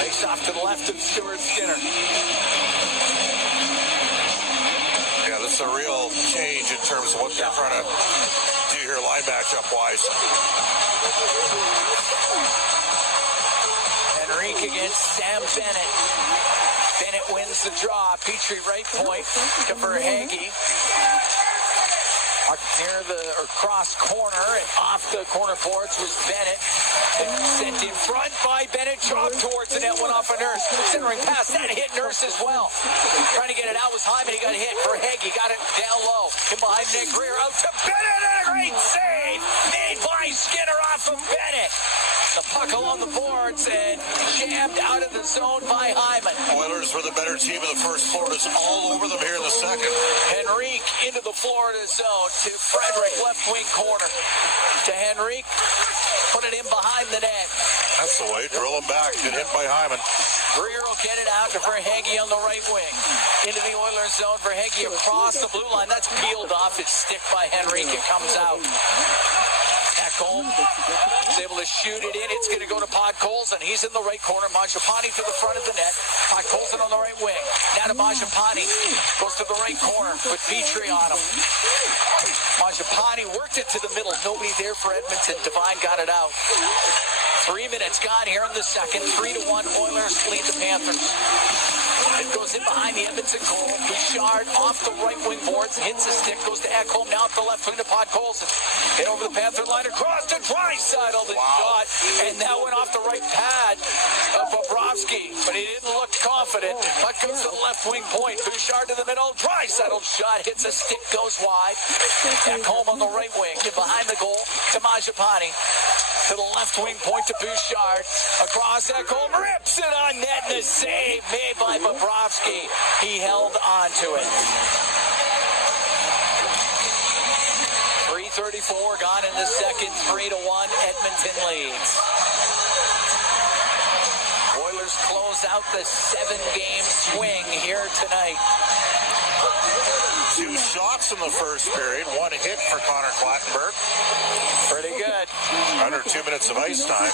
Face off to the left of Stuart Skinner. Yeah, this is a real change in terms of what they're trying to do here line matchup-wise. Henrique against Sam Bennett. Bennett wins the draw. Petrie right point to Verhaeghe. Near the cross corner and off the corner boards was Bennett. And sent in front by Bennett. Chopped towards the net. Went off a Nurse. Considering pass. That hit Nurse as well. Trying to get it out was Hyman. He got hit. Verhaeghe got it down low. In behind Nick Greer. Out to Bennett. And a great save made by Skinner off of Bennett. The puck along the boards and jammed out of the zone by Hyman. Oilers were the better team in the first. Florida's all over them here in the second. Henrique into the Florida zone to Frederick, left wing corner. To Henrique. Put it in behind the net. That's the way. Drill him back. Get hit by Hyman. Greer will get it out to Verhaeghe on the right wing. Into the Oilers zone. Verhaeghe across the blue line. That's peeled off its stick by Henrique. It comes out. Ekholm is able to shoot it in. It's going to go to Podkolzin. He's in the right corner. Mangiapane to the front of the net. Podkolzin on the right wing. Now to Mangiapane. Goes to the right corner with Petrie on him. Mangiapane worked it to the middle. Nobody there for Edmonton. Devine got it out. 3 minutes gone here in the second. 3-1 Oilers lead the Panthers. It goes in behind the Edmonton goal. Bouchard off the right wing boards. Hits a stick. Goes to Ekholm. Now up the left wing to Podkolzin. Hit over the Panther line. Across to Draisaitl. The shot. And that went off the right pad of Bobrovsky. But he didn't look confident. Puck goes to the left wing point. Bouchard to the middle. Draisaitl shot. Hits a stick. Goes wide. Ekholm on the right wing. And behind the goal to Mangiapane. To the left wing point to Bouchard. Across Ekholm. Rips it on net. And a save made by Bobrovsky. He held on to it. 3:34 gone in the second. 3-1 Edmonton leads. Oilers close out the 7-game swing here tonight. 2 shots in the first period. 1 hit for Conner Clattenburg. Pretty good. Under 2 minutes of ice time.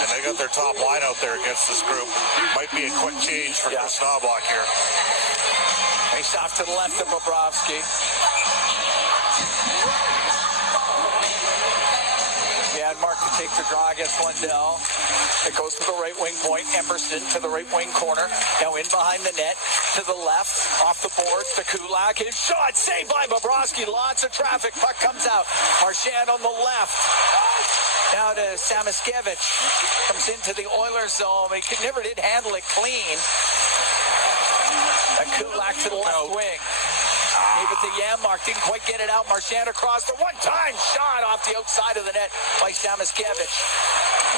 And they got their top line out there against this group. Might be a quick change for Chris Knobloch here. Face off to the left of Bobrovsky. Yeah, Janmark to take the draw against Lundell. It goes to the right wing point. Emerson to the right wing corner. Now in behind the net to the left. Off the boards to Kulak. His shot saved by Bobrovsky. Lots of traffic. Puck comes out. Marchand on the left. Now to Samoskevich. Comes into the Oilers zone. He never did handle it clean. And Kulak to the left wing. Gave it to Janmark. Didn't quite get it out. Marchand across. The one-time shot off the outside of the net by Samoskevich.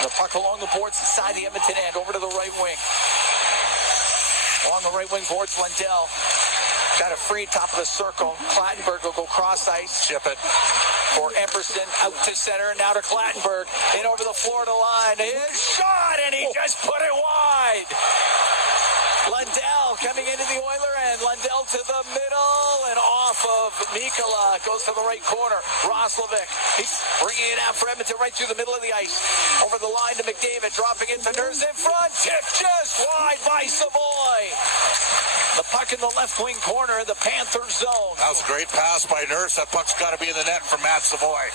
The puck along the boards inside the Edmonton end. Over to the right wing. Along the right wing boards, Lundell. Got a free top of the circle. Clattenburg will go cross ice. Chip it for Emerson. Out to center. Now to Clattenburg. In over the Florida line. His shot, and he just put it wide. Lundell coming into the Oiler end. Lundell to the middle and off of Mikkola. Goes to the right corner. Roslovic. He's bringing it out for Edmonton right through the middle of the ice. Over the line to McDavid. Dropping it to Nurse in front. Tip just wide by Savoy. The puck in the left wing corner of the Panthers zone. That was a great pass by Nurse. That puck's got to be in the net for Matt Savoy.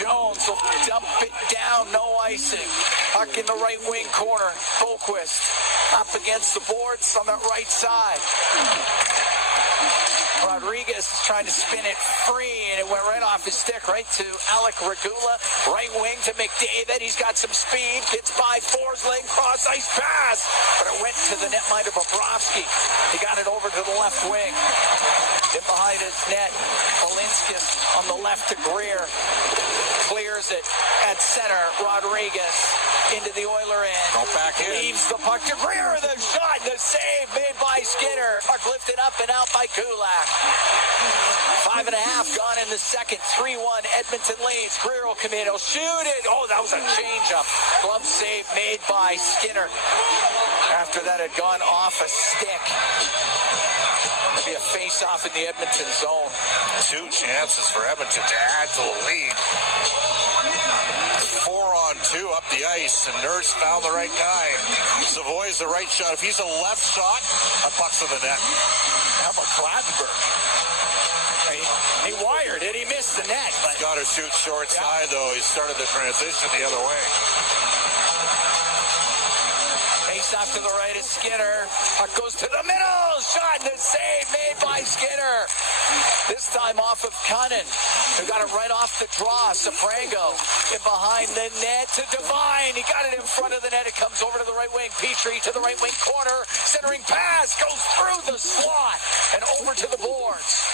Jones will dump it down. No icing. Puck in the right wing corner. Boquist up against the boards on the right side. Rodriguez is trying to spin it free, and it went right off his stick, right to Alec Regula. Right wing to McDavid. He's got some speed. Gets by Forsling. Cross ice pass. But it went to the netminder Bobrovsky. He got it over to the left wing. In behind his net. Polinskin on the left to Greer. Clears it at center. Rodriguez into the Oiler end. Go back in. Leaves the puck to Greer. The shot. The save made by Skinner. Puck lifted up and out by Kulak. 5.5 gone in the second. 3-1 Edmonton leads. Greer will come in. He'll shoot it. Oh, that was a change-up. Glove save made by Skinner. After that had gone off a stick. It'll be a face-off in the Edmonton zone. 2 chances for Edmonton to add to the lead. 4-on-2 up the ice, and Nurse found the right guy. Savoy's the right shot. If he's a left shot, a puck's in the net. How about Clattenburg? He wired it. He missed the net. But got to shoot short side, though. He started the transition the other way. Face off to the right is Skinner. Puck goes to the middle. Shot and the save made by Skinner. This time off of Conner, who got it right off the draw. Safrango in behind the net to Devine. He got it in front of the net. It comes over to the right wing. Petrie to the right wing corner. Centering pass goes through the slot and over to the boards.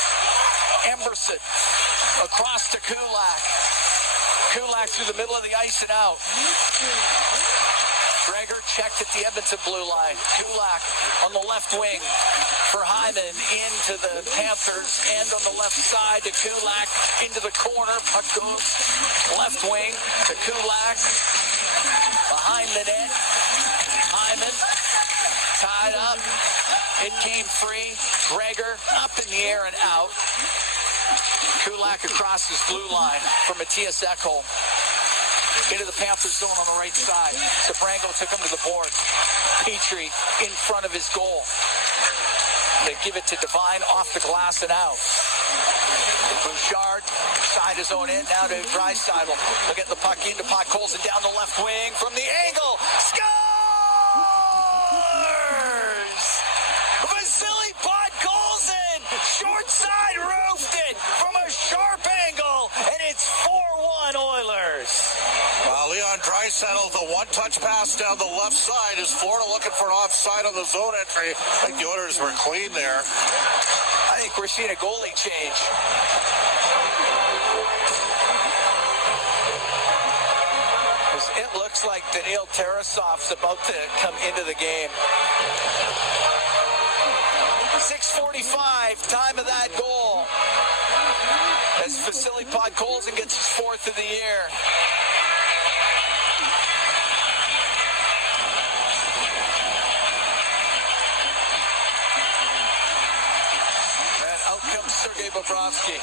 Emerson across to Kulak. Kulak through the middle of the ice and out. Gregor checked at the Edmonton blue line. Kulak on the left wing for Hyman into the Panthers end on the left side to Kulak into the corner. Puck goes left wing to Kulak behind the net. Hyman tied up. It came free. Gregor up in the air and out. Kulak across his blue line for Matthias Ekholm. Into the Panthers zone on the right side. Safrango took him to the board. Petrie in front of his goal. They give it to Devine off the glass and out. Bouchard side his own end now to Draisaitl. They'll get the puck into Podkolzin down the left wing from the angle. Scores! Vasily Podkolzin! Short side roofed it from a sharp angle, and it's 4-1 Oilers. Leon Draisaitl, the one-touch pass down the left side. Is Florida looking for an offside on the zone entry? I think the Oilers were clean there. I think we're seeing a goalie change. It looks like Daniil Tarasov's about to come into the game. 6:45, time of that goal. As Vasily Podkolzin gets his 4th of the year. And out comes Sergei Bobrovsky.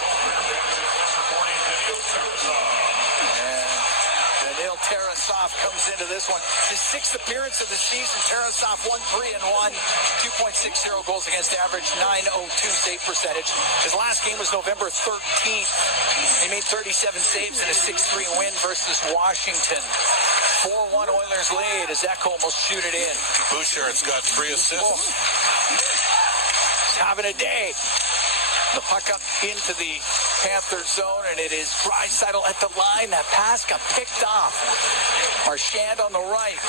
And And Neil Tarasov comes into this one. His 6th appearance of the season. Tarasov 1-3-1, 2.60 goals against average, .902 save percentage. His last game was November 13th. He made 37 saves in a 6-3 win versus Washington. 4-1 Oilers lead as Echo will shoot it in. Bouchard's got 3 assists. He's having a day. The puck up into the Panther zone, and it is Draisaitl at the line. That pass got picked off. Marchand on the right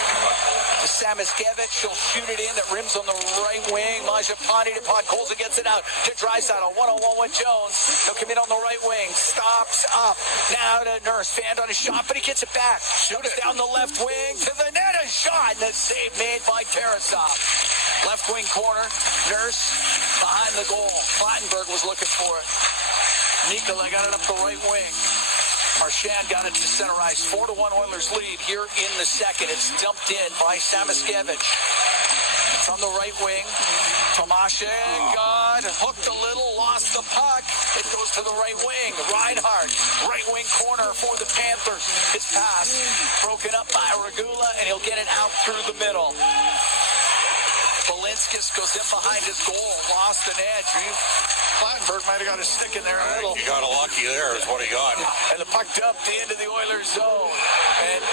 to Samoskevich. She'll shoot it in. That rims on the right wing. Mangiapane to Podkolzin gets it out to Draisaitl. 1-on-1 with Jones. He'll come in on the right wing. Stops up. Now to Nurse. Fanned on his shot, but he gets it back. Shoots down the left wing to the net. A shot, and a save made by Tarasov. Left wing corner. Nurse behind the goal. Clattenburg was looking for it. Nikolai got it up the right wing. Marchand got it to center ice. 4-1 Oilers lead here in the second. It's dumped in by Samoskevich. It's on the right wing. Tomasek got hooked a little, lost the puck. It goes to the right wing. Reinhart, right wing corner for the Panthers. His pass broken up by Regula, and he'll get it out through the middle. Balinskis goes in behind his goal, lost an edge. Clattenburg might have got a stick in there a little. He got a lucky there is what he got. And the puck dumped into the Oilers zone. And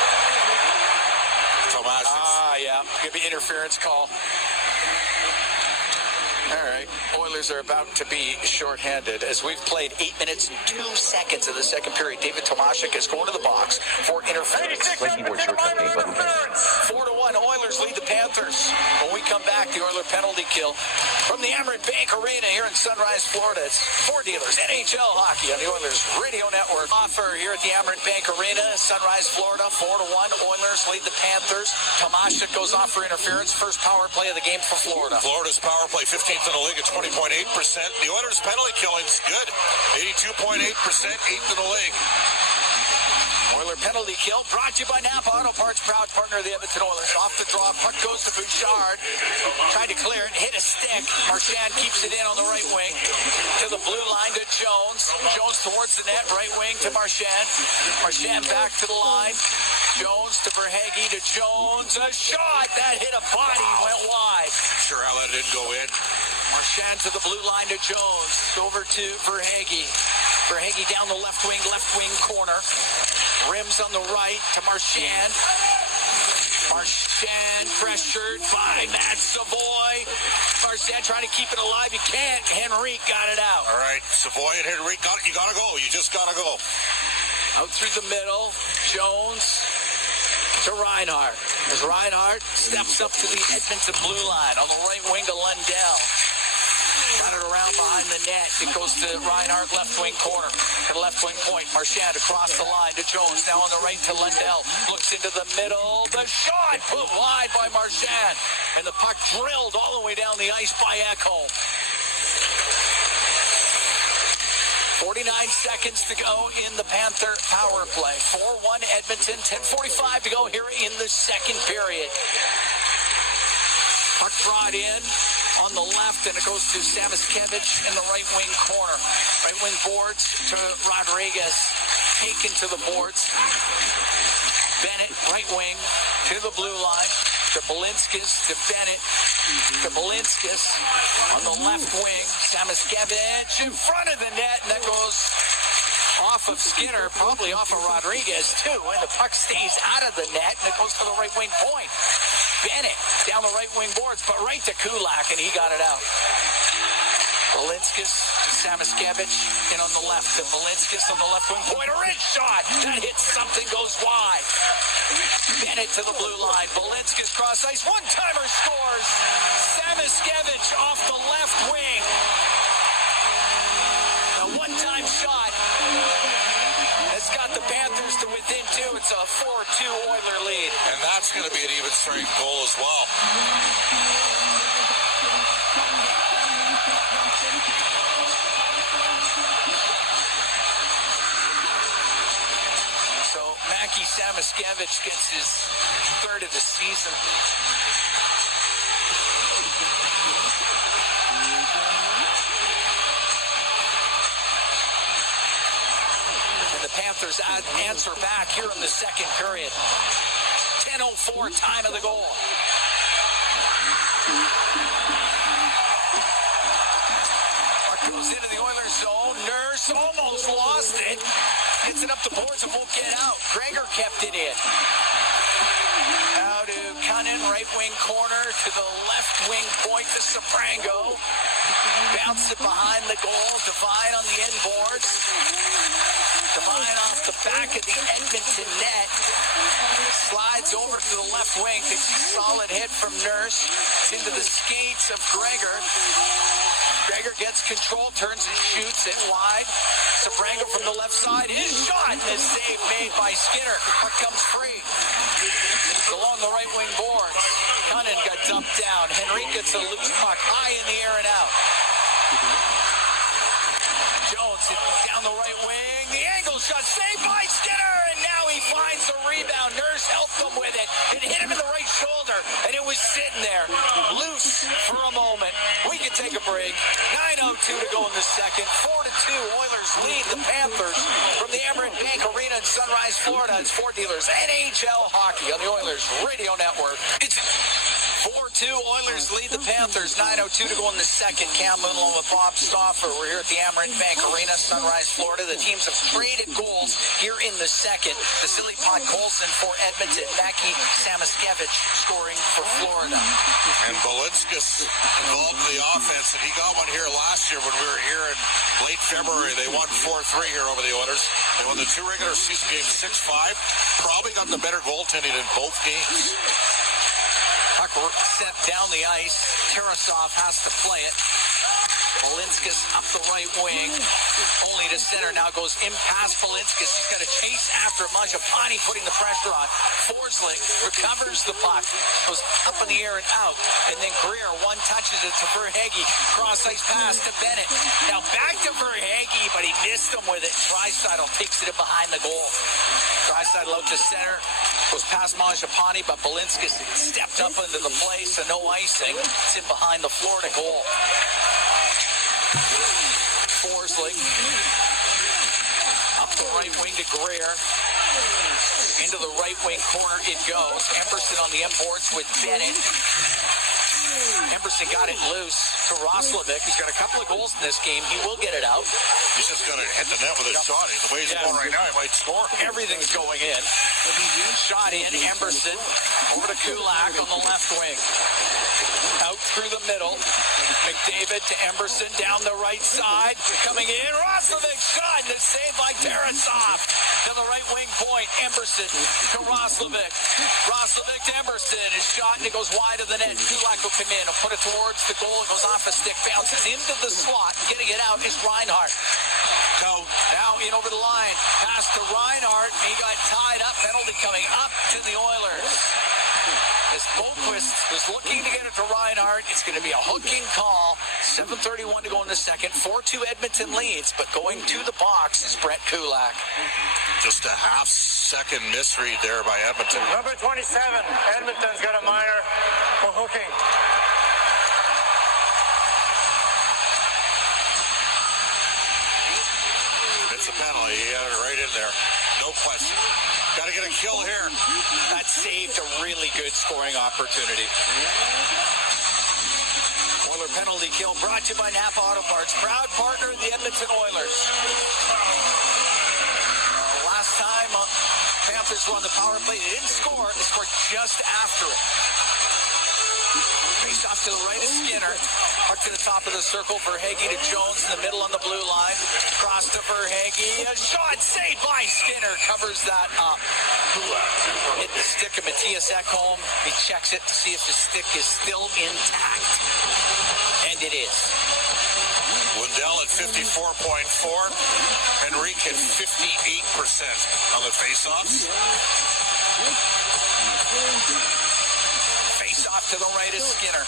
yeah, could be interference call. All right, Oilers are about to be shorthanded as we've played 8 minutes and 2 seconds of the second period. David Tomasek has gone to the box for interference. 4-1 Oilers lead the Panthers. When we come back, the Oiler penalty kill from the Amerant Bank Arena here in Sunrise, Florida. It's Four Dealers NHL hockey on the Oilers Radio Network. Offer here at the Amerant Bank Arena, Sunrise, Florida. 4-1 Oilers lead the Panthers. Tomasek goes off for interference. First power play of the game for Florida. Florida's power play 15th in the league at 20.8%. The Oilers' penalty killing's good, 82.8%, 8th in the league. Oiler penalty kill brought to you by Napa Auto Parts, proud partner of the Edmonton Oilers. Off the draw, puck goes to Bouchard. Tried to clear it, hit a stick. Marchand keeps it in on the right wing. To the blue line to Jones. Jones towards the net, right wing to Marchand. Marchand back to the line. Jones to Verhaeghe to Jones. A shot that hit a body, went wide. Sure, I'll let it go in. Marchand to the blue line to Jones. Over to Verhaeghe. Verhaeghe down the left wing corner. Rims on the right to Marchand. Marchand pressured by Matt Savoy. Marchand trying to keep it alive. He can't. Henrique got it out. All right, Savoy and Henrique, you got to go. You just got to go. Out through the middle. Jones to Reinhart. As Reinhart steps up to the Edmonton blue line on the right wing to Lundell. Got it around behind the net. It goes to Reinhart, left wing corner. At left wing point, Marchand across the line to Jones. Now on the right to Lundell. Looks into the middle. The shot put wide by Marchand. And the puck drilled all the way down the ice by Ekholm. 49 seconds to go in the Panther power play. 4-1 Edmonton. 10:45 to go here in the second period. Puck brought in on the left, and it goes to Samoskevich in the right wing corner. Right wing boards to Rodriguez. Taken to the boards. Bennett, right wing, to the blue line. To Balinskis, to Bennett, to Balinskis on the left wing. Samoskevich in front of the net, and that goes off of Skinner, probably off of Rodriguez too, and the puck stays out of the net, and it goes to the right wing point. Bennett down the right wing boards, but right to Kulak, and he got it out. Balinskis to Samoskevich, in on the left to Balinskis on the left wing point. A red shot that hits something, goes wide. Bennett to the blue line. Balinskis cross ice. One-timer scores. Samoskevich off the left wing. A one-time shot has got the Panthers to within 2. It's a 4-2 Oiler lead. And that's going to be an even strength goal as well. So Mackie Samoskevich gets his third of the season. And the Panthers answer back here in the second period. 10:04 time of the goal. Puck goes into the Oilers zone. Nurse almost lost it. Gets it up the boards and won't get out. Gregor kept it in. Now to Conner, right wing corner to the left wing point to Soprango. Bounce it behind the goal. Devine on the inboards. Devine off the back of the Edmonton net. Slides over to the left wing. Takes a solid hit from Nurse into the skates of Gregor. Gregor gets control, turns and shoots it wide. Soprango from the left side. His shot is save made by Skinner. Puck comes free. Along the right wing boards. Cunnin got dumped down. Henrique gets a loose puck high in the air and out. Jones down the right wing. The angle shot saved by Skinner. And now he finds the rebound. Nurse helped him with it. It hit him in the right shoulder. And it was sitting there. Loose for a moment. We can take a break. 9:02 to go in the second. 4-2. Oilers lead the Panthers from the Emirates Bank Arena in Sunrise, Florida. It's Ford Dealers NHL Hockey on the Oilers Radio Network. It's 4-2. Oilers lead the Panthers. 9:02 to go in the second. Cam Moon along with Bob Stauffer. We're here at the Emirates Bank Arena, Sunrise, Florida. The teams have traded goals here in the second. Vasily Podkolzin for Edmonton. Mackie Samoskevich scoring for Florida. And Balinskis involved in the offense, and he got one here last year when we were here in late February. They won 4-3 here over the Oilers. They won the two regular season games 6-5. Probably got the better goaltending in both games. Puck set down the ice. Tarasov has to play it. Balinskis up the right wing. Only to center. Now goes in past Balinskis. He's got to chase after Mangiapane, putting the pressure on. Forsling recovers the puck. Goes up in the air and out. And then Greer one touches it to Verhaeghe. Cross ice pass to Bennett. Now back to Verhaeghe, but he missed him with it. Draisaitl takes it in behind the goal. Draisaitl out to center. Goes past Mangiapane, but Balinskis stepped up into the play, so no icing. It's in behind the Florida goal. Forsling up the right wing to Greer. Into the right wing corner it goes. Emberson on the inboards with Bennett. Emberson got it loose to Roslovic. He's got a couple of goals in this game. He will get it out. He's just going to hit the net with his shot. He's the way he's going right now. He might score. Everything's going in. Shot in. Emberson over to Kulak on the left wing. Out through the middle. McDavid to Emberson down the right side. Coming in. Roslovic shot. And it's saved by Tarasov. Down the right wing point. Emberson to Roslovic. Roslovic to Emberson. His shot and it goes wide of the net. Kulak will come in. He'll put it towards the goal. It goes off a stick. Bounces into the slot. Getting it out is Reinhart. Now in over the line. Pass to Reinhart. He got tied up. Penalty coming up to the Oilers. As Boquist was looking to get it to Reinhart, it's going to be a hooking call. 7:31 to go in the second. 4-2 Edmonton leads, but going to the box is Brett Kulak. Just a half-second misread there by Edmonton. Number 27, Edmonton's got a minor for hooking. It's a penalty. He had it right in there. No question. Got to get a kill here. That saved a really good scoring opportunity. Oiler penalty kill brought to you by Napa Auto Parts, proud partner of the Edmonton Oilers. Last time Panthers won the power play, they didn't score. They scored just after it. Face off to the right of Skinner. Puck to the top of the circle. Verhaeghe to Jones in the middle on the blue line. Cross to Verhaeghe. A shot saved by Skinner. Covers that up. Hit the stick of Matthias Ekholm. He checks it to see if the stick is still intact. And it is. Lindell at 54.4. Henrique at 58% on the faceoffs. Face off to the right of Skinner.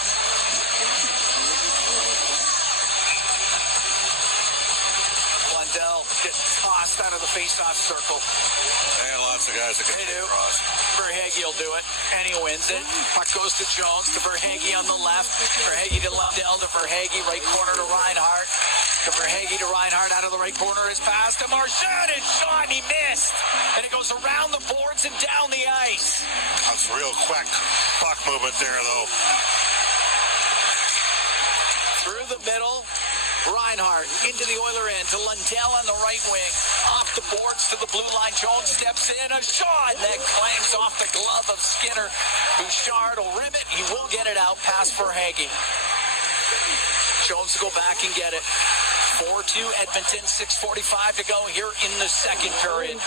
Lindell gets tossed out of the face-off circle. And lots of guys that can do. Verhaeghe will do it, and he wins it. Puck goes to Jones, to Verhaeghe on the left. Verhaeghe to Lindell, to Verhaeghe, right corner to Reinhart. Verhaeghe to Reinhart out of the right corner. His pass to Marchand. His shot. He missed. And it goes around the boards and down the ice. That's real quick puck movement there, though. Through the middle. Reinhart into the Oiler end to Lundell on the right wing. Off the boards to the blue line. Jones steps in. A shot that clangs off the glove of Skinner. Bouchard will rim it. He will get it out past Verhaeghe. Jones will go back and get it. 4-2 Edmonton. 6:45 to go here in the second period.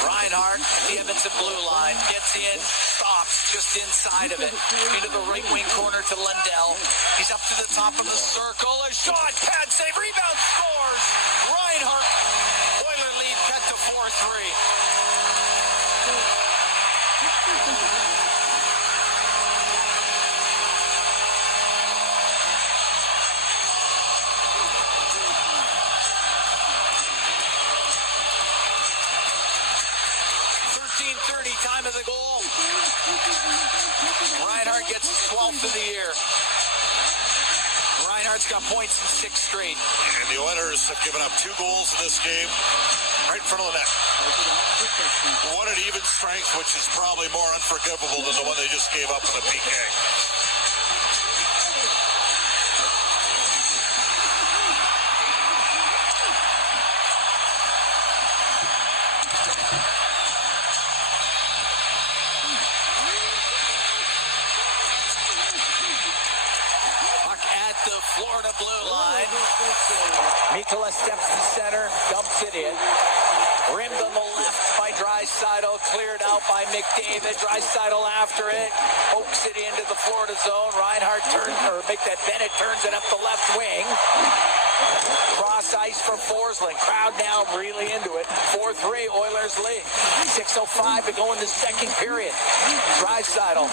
Reinhart, the Edmonton blue line, gets in, stops just inside of it. Into the right wing corner to Lundell. He's up to the top of the circle. A shot, pad save, rebound, scores. Reinhart. Oiler lead cut to 4-3. Time of the goal. Reinhart gets his 12th of the year. Reinhart's got points in 6 straight. And the Oilers have given up 2 goals in this game right in front of the net. One at even strength, which is probably more unforgivable than the one they just gave up in the PK. Florida blue line. Mikkola steps to center, dumps it in. Rimmed on the left by Draisaitl, cleared out by McDavid. Draisaitl after it, pokes it into the Florida zone. Reinhart Bennett turns it up the left wing. Cross ice for Forsling. Crowd now really into it. 4-3, Oilers lead. 6:05 to go in the second period. Draisaitl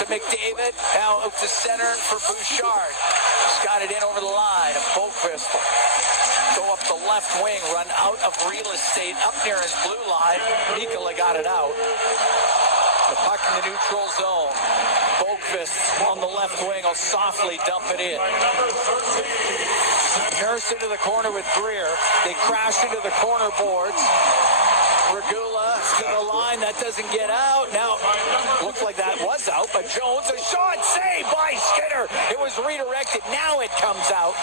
to McDavid. Now up to center for Bouchard. He's got it in over the line. And Boquist go up the left wing, run out of real estate up near his blue line. Mikkola got it out. The puck in the neutral zone. Boquist on the left wing will softly dump it in. Nurse into the corner with Greer. They crash into the corner boards. Regula to the line. That doesn't get out. Now, looks like that was out, but Jones, a shot saved by Skinner. It was redirected. Now it comes out.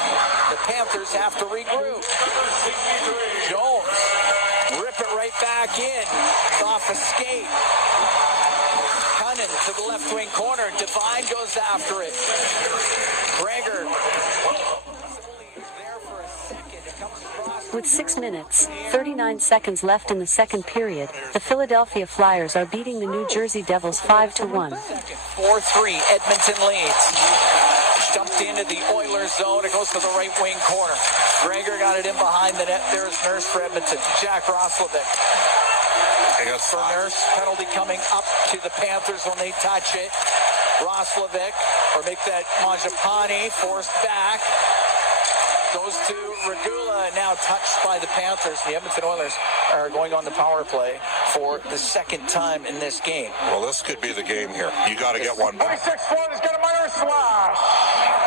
The Panthers have to regroup. Jones, rip it right back in. It's off a skate. Cunnin to the left wing corner. Devine goes after it. Gregor. With 6 minutes, 39 seconds left in the second period, the Philadelphia Flyers are beating the New Jersey Devils 5-1. 4-3, Edmonton leads. Dumped into the Oilers zone. It goes to the right wing corner. Gregor got it in behind the net. There's Nurse for Edmonton. Jack Roslovic. For Nurse, penalty coming up to the Panthers when they touch it. Roslovic, or make that Mangiapane, forced back. Goes to Regula, now touched by the Panthers. The Edmonton Oilers are going on the power play for the second time in this game. Well, this could be the game here. You got to get one back. 26-1 is going to minor slash.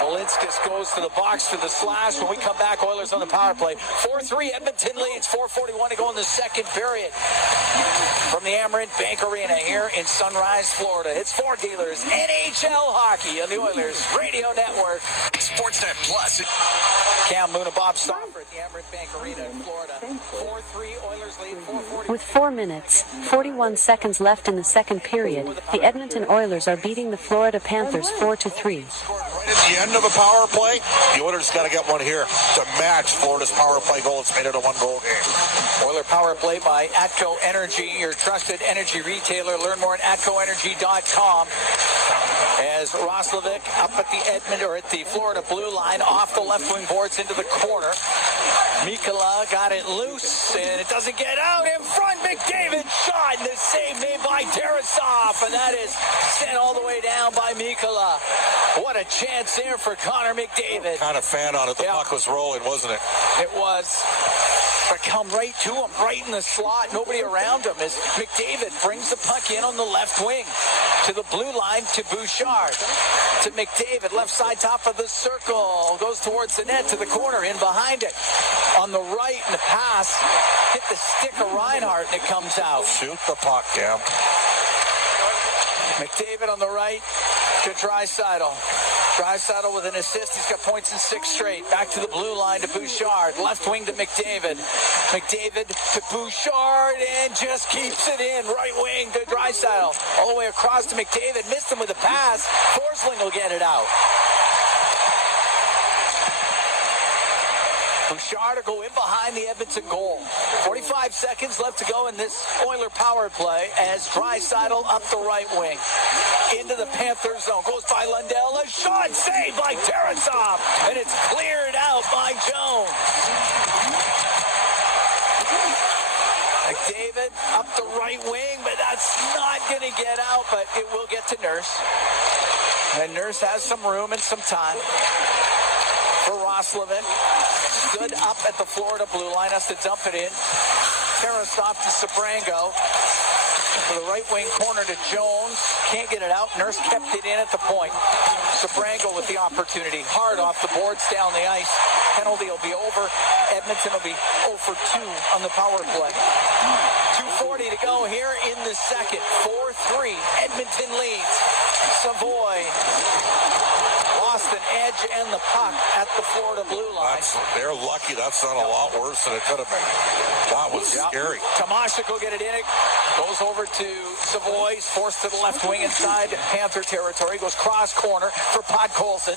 Olinskas goes to the box for the slash. When we come back, Oilers on the power play. 4-3, Edmonton leads. 4:41 to go in the second period. From the Amerant Bank Arena here in Sunrise, Florida. It's Ford Dealers NHL hockey on the Oilers Radio Network. Sportsnet Plus. Cam Moon and Bob Stauffer at the Amerant Bank Arena in Florida. 4-3, Oilers lead. 4:40. With 4 minutes, 41 seconds left in the second period, the Edmonton Oilers are beating the Florida Panthers 4-3. Right at the end of a power play, the Oilers got to get one here to match Florida's power play goal. It's made it a 1-goal game. Oiler power play by Atco Energy, your trusted energy retailer. Learn more at atcoenergy.com. As Roslovic up at the Florida blue line, off the left wing boards into the corner. Mikkola got it loose, and it doesn't get out. In front, McDavid shot, and the save made by Tarasov, and that is sent all the way down by Mikkola. What a chance there for Conner McDavid. Kind of fan on it. The puck was rolling, wasn't it? It was. But come right to him, right in the slot. Nobody around him as McDavid brings the puck in on the left wing. to the blue line to Bouchard. To McDavid, left side, top of the circle. Goes towards the net, to the corner, in behind it. On the right, and the pass hit the stick of Reinhart, and it comes out. Shoot the puck, Cam. McDavid on the right to Draisaitl. Draisaitl with an assist. He's got points in 6 straight. Back to the blue line to Bouchard. Left wing to McDavid. McDavid to Bouchard and just keeps it in. Right wing to Draisaitl. All the way across to McDavid. Missed him with a pass. Forsling will get it out. Bouchard will go in behind the Edmonton goal. 45 seconds left to go in this Oiler power play as Draisaitl up the right wing. Into the Panther zone. Goes by Lundell. A shot saved by Tarasov. And it's cleared out by Jones. McDavid up the right wing, but that's not going to get out, but it will get to Nurse. And Nurse has some room and some time for Roslovic. Stood up at the Florida blue line, has to dump it in. Tarasov to Sabrango. For the right wing corner to Jones. Can't get it out. Nurse kept it in at the point. Sabrango with the opportunity. Hard off the boards down the ice. Penalty will be over. Edmonton will be 0 for 2 on the power play. 2:40 to go here in the second. 4-3. Edmonton leads. Savoy lost an edge and the puck at the Florida blue line. They're lucky that's not a lot worse than it could have been. That was scary. Tomashik will get it in. It goes over to Savoy. He's forced to the left wing inside Panther territory. Goes cross corner for Podkolzin.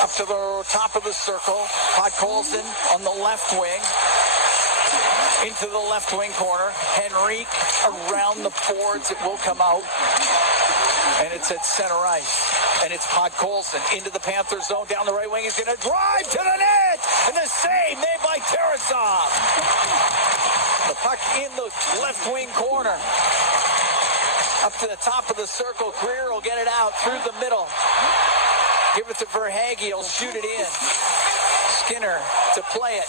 Up to the top of the circle. Podkolzin on the left wing. Into the left wing corner. Henrique around the boards. It will come out. And it's at center ice. And it's Podkolzin into the Panther zone. Down the right wing. He's going to drive to the net. And the save made by Tarasov. The puck in the left wing corner. Up to the top of the circle. Greer will get it out through the middle. Give it to Verhaeghe. He'll shoot it in. Skinner to play it.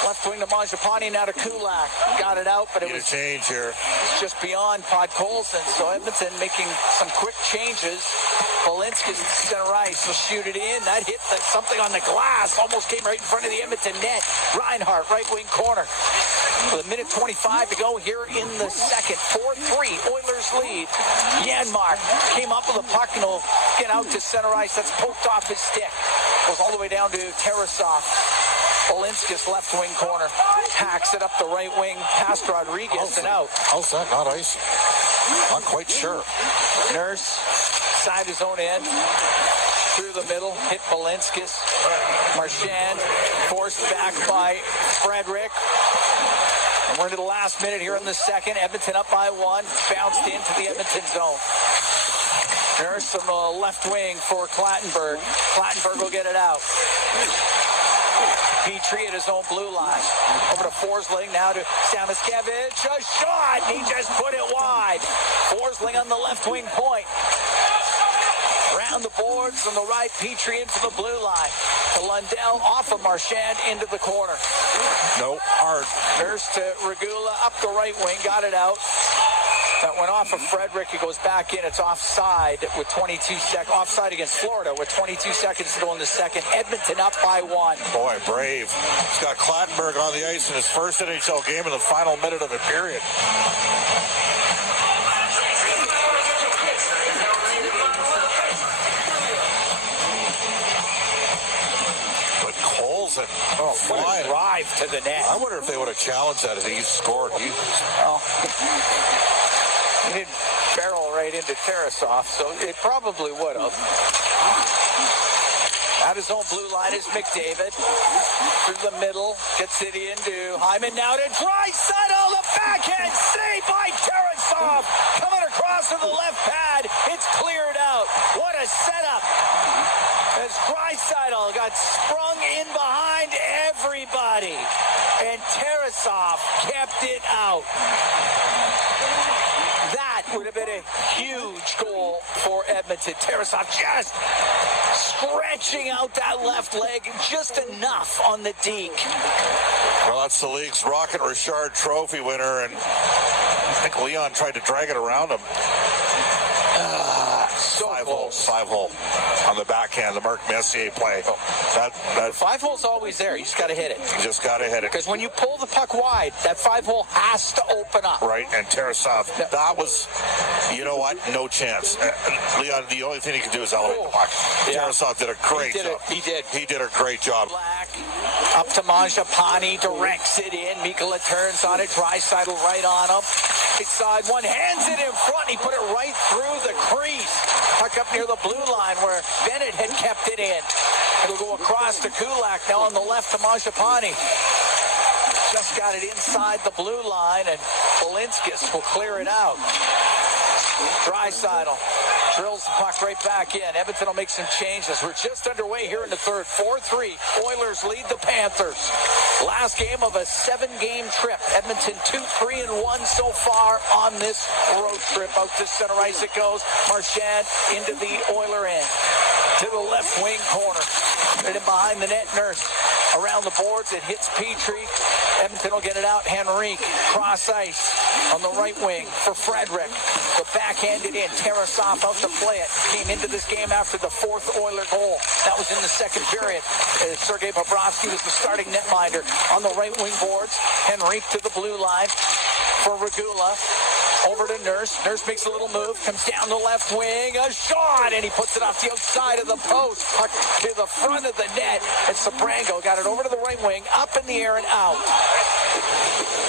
Left wing to Mangiapane, now to Kulak. Got it out, but it was a change here. Just beyond Podkolzin. So Edmonton making some quick changes. Polinski's center ice will shoot it in. That hit something on the glass. Almost came right in front of the Edmonton net. Reinhart, right wing corner. With a minute 25 to go here in the second. 4-3, Oilers lead. Janmark came up with a puck and will get out to center ice. That's poked off his stick. Goes all the way down to Tarasov. Polinski's left wing corner. Hacks it up the right wing past Rodriguez and out. How's that not icy? Not quite sure. Nurse, side his own end. Through the middle, hit Polinskis. Marchand forced back by Frederick. And we're into the last minute here in the second. Edmonton up by 1. Bounced into the Edmonton zone. Nurse on the left wing for Clattenburg. Clattenburg will get it out. Petrie at his own blue line. Over to Forsling, now to Stamiskevich. A shot! He just put it wide. Forsling on the left wing point. Around the boards on the right, Petrie into the blue line. To Lundell, off of Marchand, into the corner. Nope, hard. Nurse to Regula, up the right wing, got it out. That went off of Frederick. It goes back in. It's offside with 22 seconds. Offside against Florida with 22 seconds to go in the second. Edmonton up by 1. Boy, brave. He's got Clattenburg on the ice in his first NHL game in the final minute of the period. But Colson, what a drive to the net. I wonder if they would have challenged that if he scored. He didn't barrel right into Tarasov, so it probably would have. At his own blue line is McDavid. Through the middle, gets it into Hyman. Now to Draisaitl, the backhand save by Tarasov. Coming across to the left pad. It's cleared out. What a setup. As Draisaitl got sprung in behind everybody. And Tarasov kept it out. That would have been a huge goal for Edmonton. Tarasov just stretching out that left leg just enough on the deke. Well, that's the league's Rocket Richard Trophy winner, and I think Leon tried to drag it around him. Five hole on the backhand, the Mark Messier play. That 5 hole's always there. You just got to hit it. You just got to hit it. Because when you pull the puck wide, that 5 hole has to open up. Right, and Tarasov, that was, you know what, no chance. Leon, the only thing he could do is elevate the puck. Yeah. Tarasov did a great job. He did a great job. Black, up to Mangiapane, directs it in. Mikkola turns on it. Draisaitl right on him. Right side one, hands it in front. He put it right through the crease. Puck up near the blue line where Bennett had kept it in. It'll go across to Kulak. Now on the left to Mangiapane. Just got it inside the blue line, and Balinskis will clear it out. Draisaitl drills the puck right back in. Edmonton will make some changes. We're just underway here in the third. 4-3. Oilers lead the Panthers. Last game of a 7-game trip. Edmonton 2-3-1 so far on this road trip. Out to center ice it goes. Marchand into the Oiler end. To the left wing corner. Right in behind the net. Nurse around the boards. It hits Petrie. Edmonton will get it out. Henrique cross ice on the right wing for Frederick. The backhanded in. Tarasov out to play it. Came into this game after the 4th Oiler goal. That was in the second period. Sergei Bobrovsky was the starting netminder on the right wing boards. Henrique to the blue line for Regula. Over to Nurse. Nurse makes a little move. Comes down the left wing. A shot! And he puts it off the outside of the post. Puck to the front of the net. And Sabrango got it over to the right wing. Up in the air and out.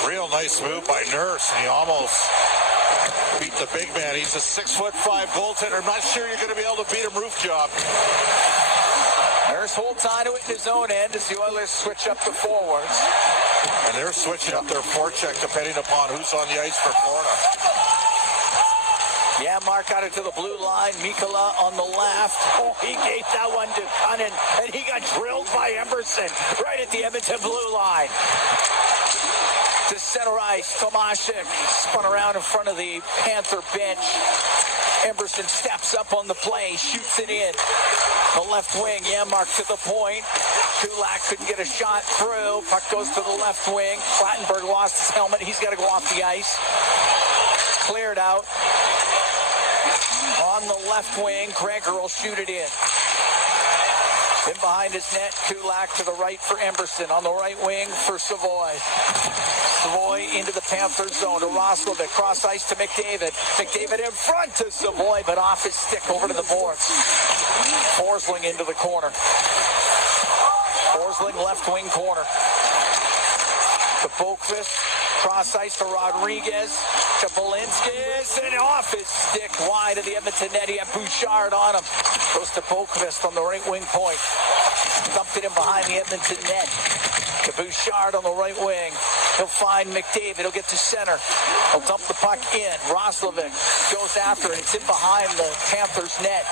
Real nice move by Nurse. And he almost beat the big man. He's a 6'5" goaltender. I'm not sure you're going to be able to beat him roof job. Nurse holds on to it in his own end as the Oilers switch up the forwards. And they're switching up their forecheck depending upon who's on the ice for Florida. Yeah, Mark got it to the blue line. Mikkola on the left. Oh, he gave that one to Conner, and he got drilled by Emerson right at the Edmonton blue line. To center ice, Tomasik spun around in front of the Panther bench. Emerson steps up on the play, shoots it in. The left wing, Mark to the point. Kulak couldn't get a shot through. Puck goes to the left wing. Plattenberg lost his helmet. He's got to go off the ice. Cleared out. On the left wing, Gregor will shoot it in. In behind his net, Kulak to the right for Emberson. On the right wing for Savoy. Savoy into the Panthers zone to Roslovic. Cross ice to McDavid. McDavid in front to Savoy, but off his stick over to the boards. Forsling into the corner. Forsling left wing corner. To Boqvist. Cross ice to Rodriguez. To Balinskis. And off his stick wide of the Edmonton net. He had Bouchard on him. Goes to Boqvist on the right wing point. Dumped it in behind the Edmonton net. To Bouchard on the right wing. He'll find McDavid. He'll get to center. He'll dump the puck in. Roslovic goes after it. It's in behind the Panthers net.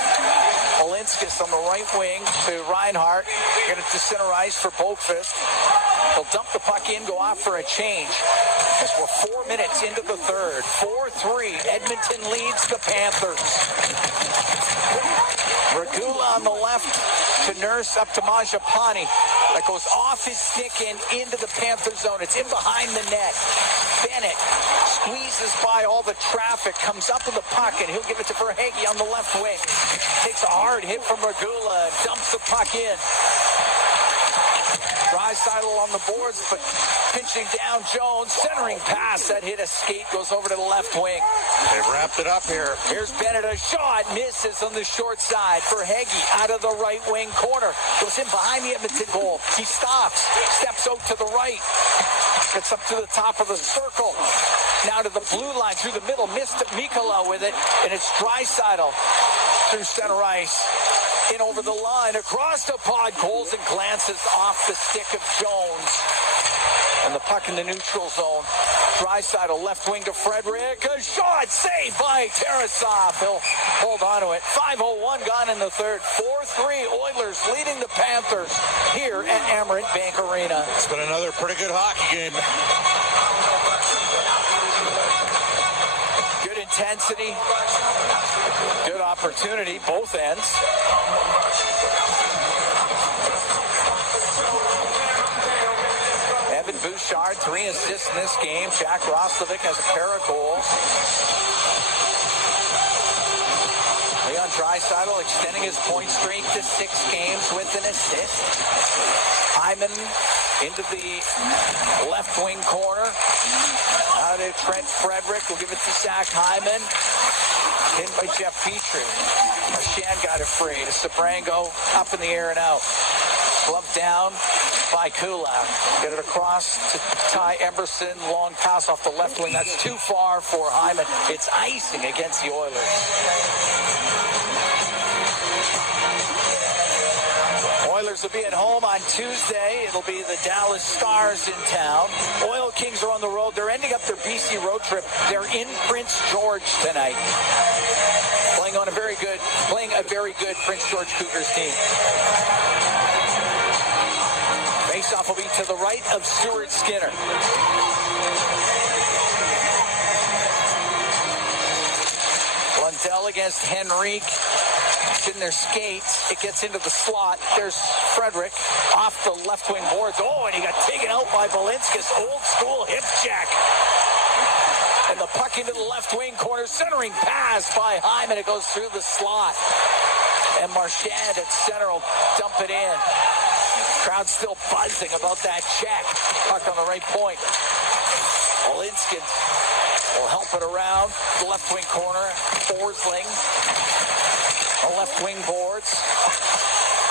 Balinskis on the right wing to Reinhart. Get it to center ice for Boqvist. He'll dump the puck in, go off for a change. As we're 4 minutes into the third. 4-3. Edmonton leads the Panthers. Regula on the left to Nurse up to Mangiapane. That goes off his stick and into the Panther zone. It's in behind the net. Bennett squeezes by all the traffic, comes up with the puck, and he'll give it to Verhaeghe on the left wing. Takes a hard hit from Regula and dumps the puck in. Draisaitl on the boards, but pinching down Jones. Centering pass. That hit a skate. Goes over to the left wing. They've wrapped it up here. Here's Bennett. A shot. Misses on the short side. Verhaeghe out of the right wing corner. Goes in behind the Edmonton goal. He stops. Steps out to the right. Gets up to the top of the circle. Now to the blue line through the middle. Missed Mikkola with it. And it's Draisaitl through center ice. In over the line, across the pod, goals and glances off the stick of Jones. And the puck in the neutral zone. Draisaitl left wing to Frederick. A shot saved by Tarasov. He'll hold on to it. 5:01 gone in the third. 4-3 Oilers leading the Panthers here at Amerant Bank Arena. It's been another pretty good hockey game. intensity. Good opportunity, both ends. Evan Bouchard, 3 assists in this game. Jack Roslovic has a pair of goals. Leon Draisaitl extending his point streak to 6 games with an assist. Hyman into the left wing corner. Out to Trent Frederick. We'll give it to Zach Hyman. Hit by Jeff Petrie. Marchand got it free. To Sabrango. Up in the air and out. Glove down by Kulak. Get it across to Ty Emerson. Long pass off the left wing. That's too far for Hyman. It's icing against the Oilers. Oilers will be at home on Tuesday. It'll be the Dallas Stars in town. Oil Kings are on the road. They're ending up their BC road trip. They're in Prince George tonight. Playing a very good Prince George Cougars team. Faceoff will be to the right of Stuart Skinner. Lundell against Henrique. It's in their skates. It gets into the slot. There's Frederick off the left wing boards. Oh, and he got taken out by Balinskis. Old school hip check. And the puck into the left wing corner. Centering pass by Hyman. It goes through the slot. And Marchand at center will dump it in. Crowd's still buzzing about that check. Puck on the right point. Balinskis will help it around the left wing corner. Forsling. The left wing boards.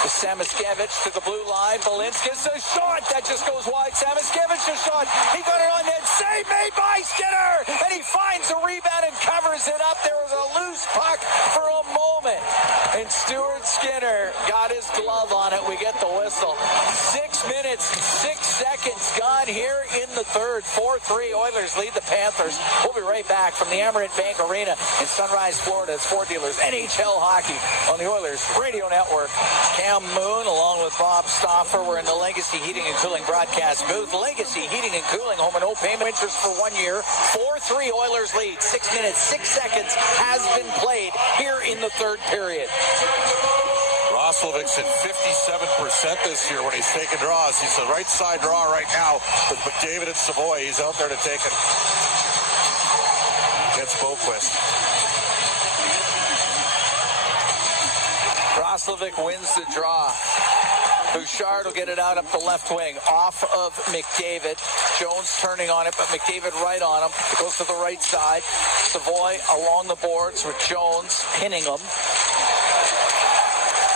To Samoskevich to the blue line. Balinskis a shot that just goes wide. Samoskevich a shot. He got it on net. Save made by Skinner. And he finds a rebound and covers it up. There was a loose puck for a moment. And Stuart Skinner got his glove on it. We get the whistle. 6 minutes, 6 seconds gone here in the third. 4-3. Oilers lead the Panthers. We'll be right back from the Amerant Bank Arena in Sunrise, Florida. It's Ford Dealers NHL Hockey on the Oilers Radio Network. Cam Moon along with Bob Stauffer. We're in the Legacy Heating and Cooling broadcast booth. Legacy Heating and Cooling, home and no payment interest for 1 year. 4-3 Oilers lead. 6 minutes, 6 seconds has been played here in the third period. Roslovic's at 57% this year when he's taking draws. He's the right side draw right now with McDavid and Savoy. He's out there to take it against Boquist. Roslovic wins the draw. Bouchard will get it out up the left wing. Off of McDavid. Jones turning on it, but McDavid right on him. It goes to the right side. Savoy along the boards with Jones pinning him.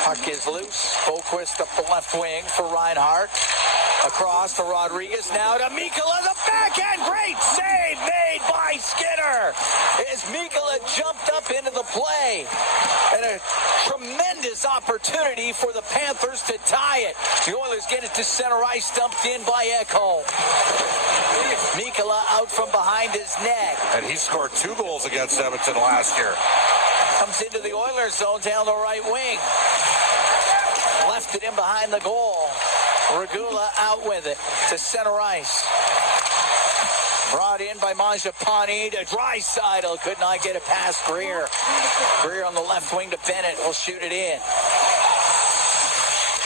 Puck is loose. Boquist up the left wing for Reinhart. Across to Rodriguez. Now to Mikkola. The backhand. Great save made by Skinner. As Mikkola jumped up into the play. And a tremendous opportunity for the Panthers to tie it. The Oilers get it to center ice. Dumped in by Ekholm. Mikkola out from behind his net. And he scored 2 goals against Edmonton last year. Comes into the Oilers zone down the right wing. Left it in behind the goal. Regula out with it to center ice. Brought in by Mangiapane to Draisaitl. Could not get it past Greer. Greer on the left wing to Bennett. Will shoot it in.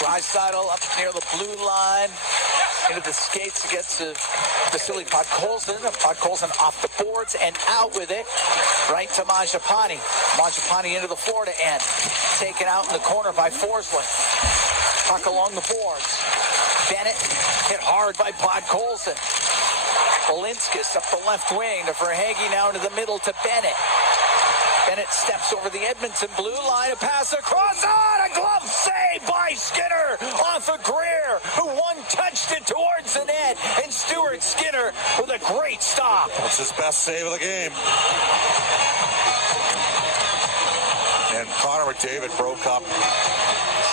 Draisaitl up near the blue line. Into the skates against Vasily Podkolzin. Podkolzin off the boards and out with it. Right to Mangiapane. Mangiapane into the Florida end. Taken out in the corner by Forsling. Puck along the boards. Bennett hit hard by Podkolzin. Balinskis up the left wing to Verhaeghe, now into the middle to Bennett. Bennett steps over the Edmonton blue line. A pass across. A glove save by Skinner off of Greer, who one-touched it towards the net. And Stuart Skinner with a great stop. That's his best save of the game. And Conner McDavid broke up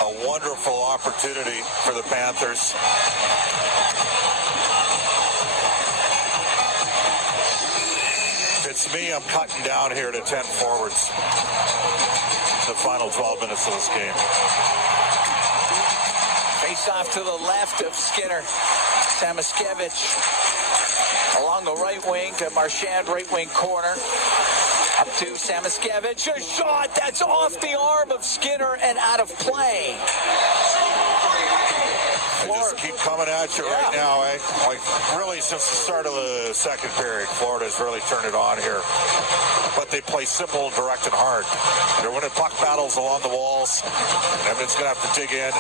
a wonderful opportunity for the Panthers. It's me, I'm cutting down here to 10 forwards. The final 12 minutes of this game. Face off to the left of Skinner. Samoskevich along the right wing to Marchand, right wing corner. Up to Samoskevich. A shot that's off the arm of Skinner and out of play. They just keep coming at you right now, eh? Like, really, since the start of the second period, Florida's really turned it on here. But they play simple, direct, and hard. They're winning puck battles along the walls. Edmonton's going to have to dig in.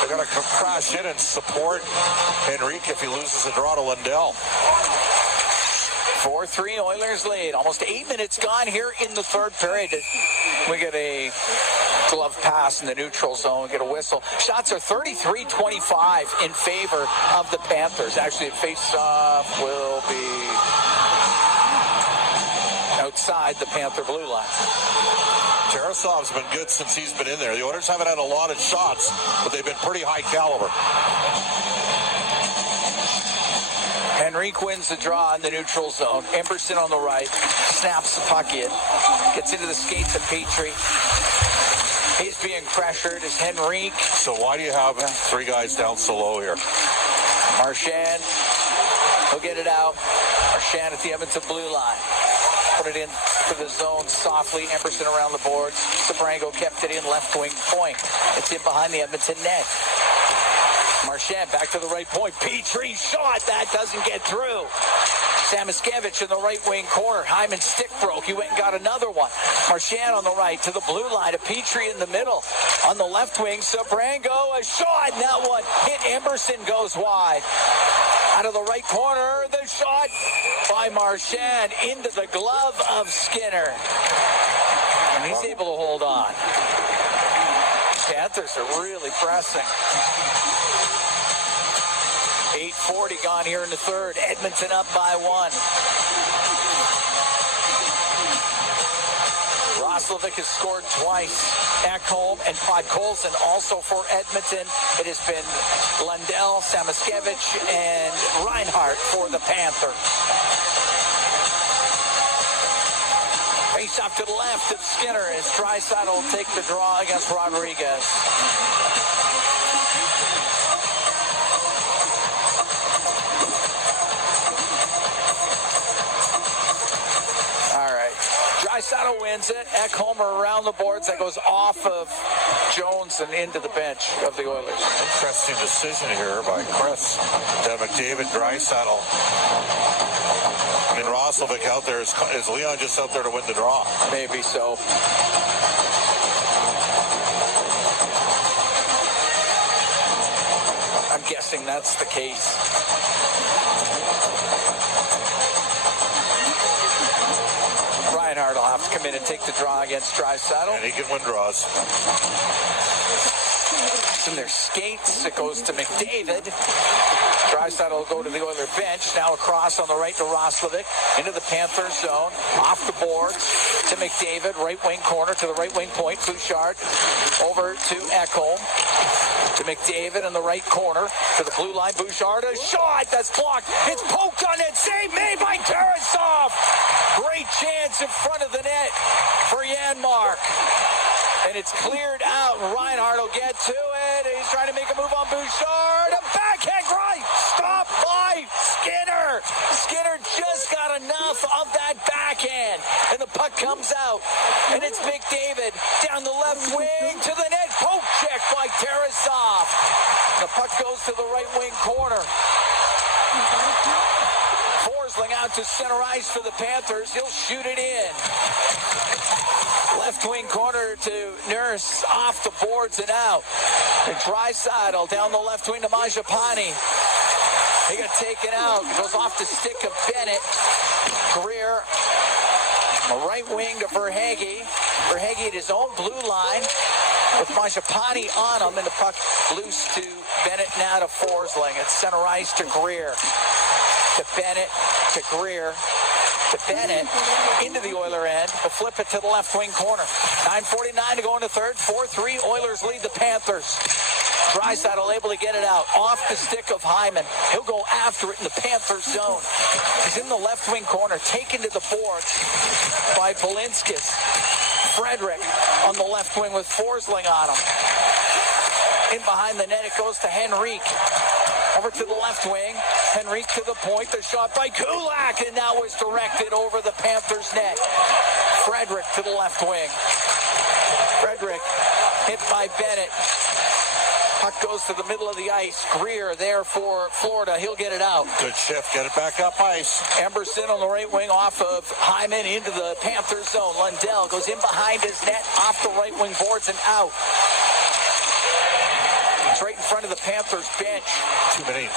They're going to crash in and support Henrique if he loses the draw to Lundell. 4-3 Oilers lead. Almost 8 minutes gone here in the third period. We get a glove pass in the neutral zone. Get a whistle. Shots are 33-25 in favor of the Panthers. Actually, face-off will be outside the Panther blue line. Tarasov's been good since he's been in there. The Oilers haven't had a lot of shots, but they've been pretty high caliber. Henrique wins the draw in the neutral zone. Emberson on the right. Snaps the puck in. Gets into the skates of Petrie. He's being pressured as Henrique. So why do you have three guys down so low here? Marchand. He'll get it out. Marchand at the Edmonton blue line. Put it in to the zone softly. Emberson around the boards. Sabrango kept it in left wing point. It's in behind the Edmonton net. Marchand back to the right point. Petrie shot. That doesn't get through. Samoskevich in the right wing corner. Hyman's stick broke. He went and got another one. Marchand on the right to the blue line. To Petrie in the middle. On the left wing, Sabrango. A shot. And that one hit Emberson. Goes wide. Out of the right corner. The shot by Marchand into the glove of Skinner. And he's able to hold on. Panthers are really pressing. 8:40 gone here in the third. Edmonton up by 1. Roslovic has scored twice. Ekholm and Podkolzin also for Edmonton. It has been Lundell, Samoskevich, and Reinhart for the Panthers. Face off to the left of Skinner as Draisaitl will take the draw against Rodriguez. Draisaitl wins it. Ekholm around the boards. That goes off of Jones and into the bench of the Oilers. Interesting decision here by Chris. McDavid, Draisaitl. I mean, Roslovic out there. Is Leon just out there to win the draw? Maybe so. I'm guessing that's the case. Reinhart will have to come in and take the draw against Draisaitl. And he can win draws. It's in their skates. It goes to McDavid. Draisaitl will go to the Oiler bench. Now across on the right to Roslovic. Into the Panther zone. Off the boards to McDavid. Right wing corner to the right wing point. Bouchard over to Ekholm. To McDavid in the right corner. To the blue line. Bouchard. A shot that's blocked. It's poked on it. Save made by Tarasov. Great chance in front of the net for Janmark. And it's cleared out. Reinhart will get to it. He's trying to make a move on Bouchard. A backhand right. Stop by Skinner. Skinner just got enough of that backhand. And the puck comes out. And it's McDavid down the left wing to the net. Poke check by Tarasov. The puck goes to the right wing corner. Forsling out to center ice for the Panthers. He'll shoot it in. Left wing corner to Nurse, off the boards and out. And Draisaitl down the left wing to Mangiapane. He got taken out. Goes off the stick of Bennett. Greer, the right wing to Verhaeghe. Verhaeghe at his own blue line with Mangiapane on him, and the puck loose to Bennett, now to Forsling. It's center ice to Greer. To Bennett, to Greer, to Bennett, into the Oiler end. He'll flip it to the left wing corner. 9:49 to go in the third. 4-3, Oilers lead the Panthers. Draisaitl able to get it out. Off the stick of Hyman. He'll go after it in the Panthers zone. He's in the left wing corner, taken to the boards by Polinskis. Frederick on the left wing with Forsling on him. In behind the net, it goes to Henrique. Over to the left wing. Henrique to the point. The shot by Kulak, and that was directed over the Panthers net. Frederick to the left wing. Frederick hit by Bennett. Puck goes to the middle of the ice. Greer there for Florida. He'll get it out. Good shift. Get it back up ice. Emberson on the right wing off of Hyman into the Panthers zone. Lundell goes in behind his net, off the right wing boards and out. It's right in front of the Panthers bench. Too many.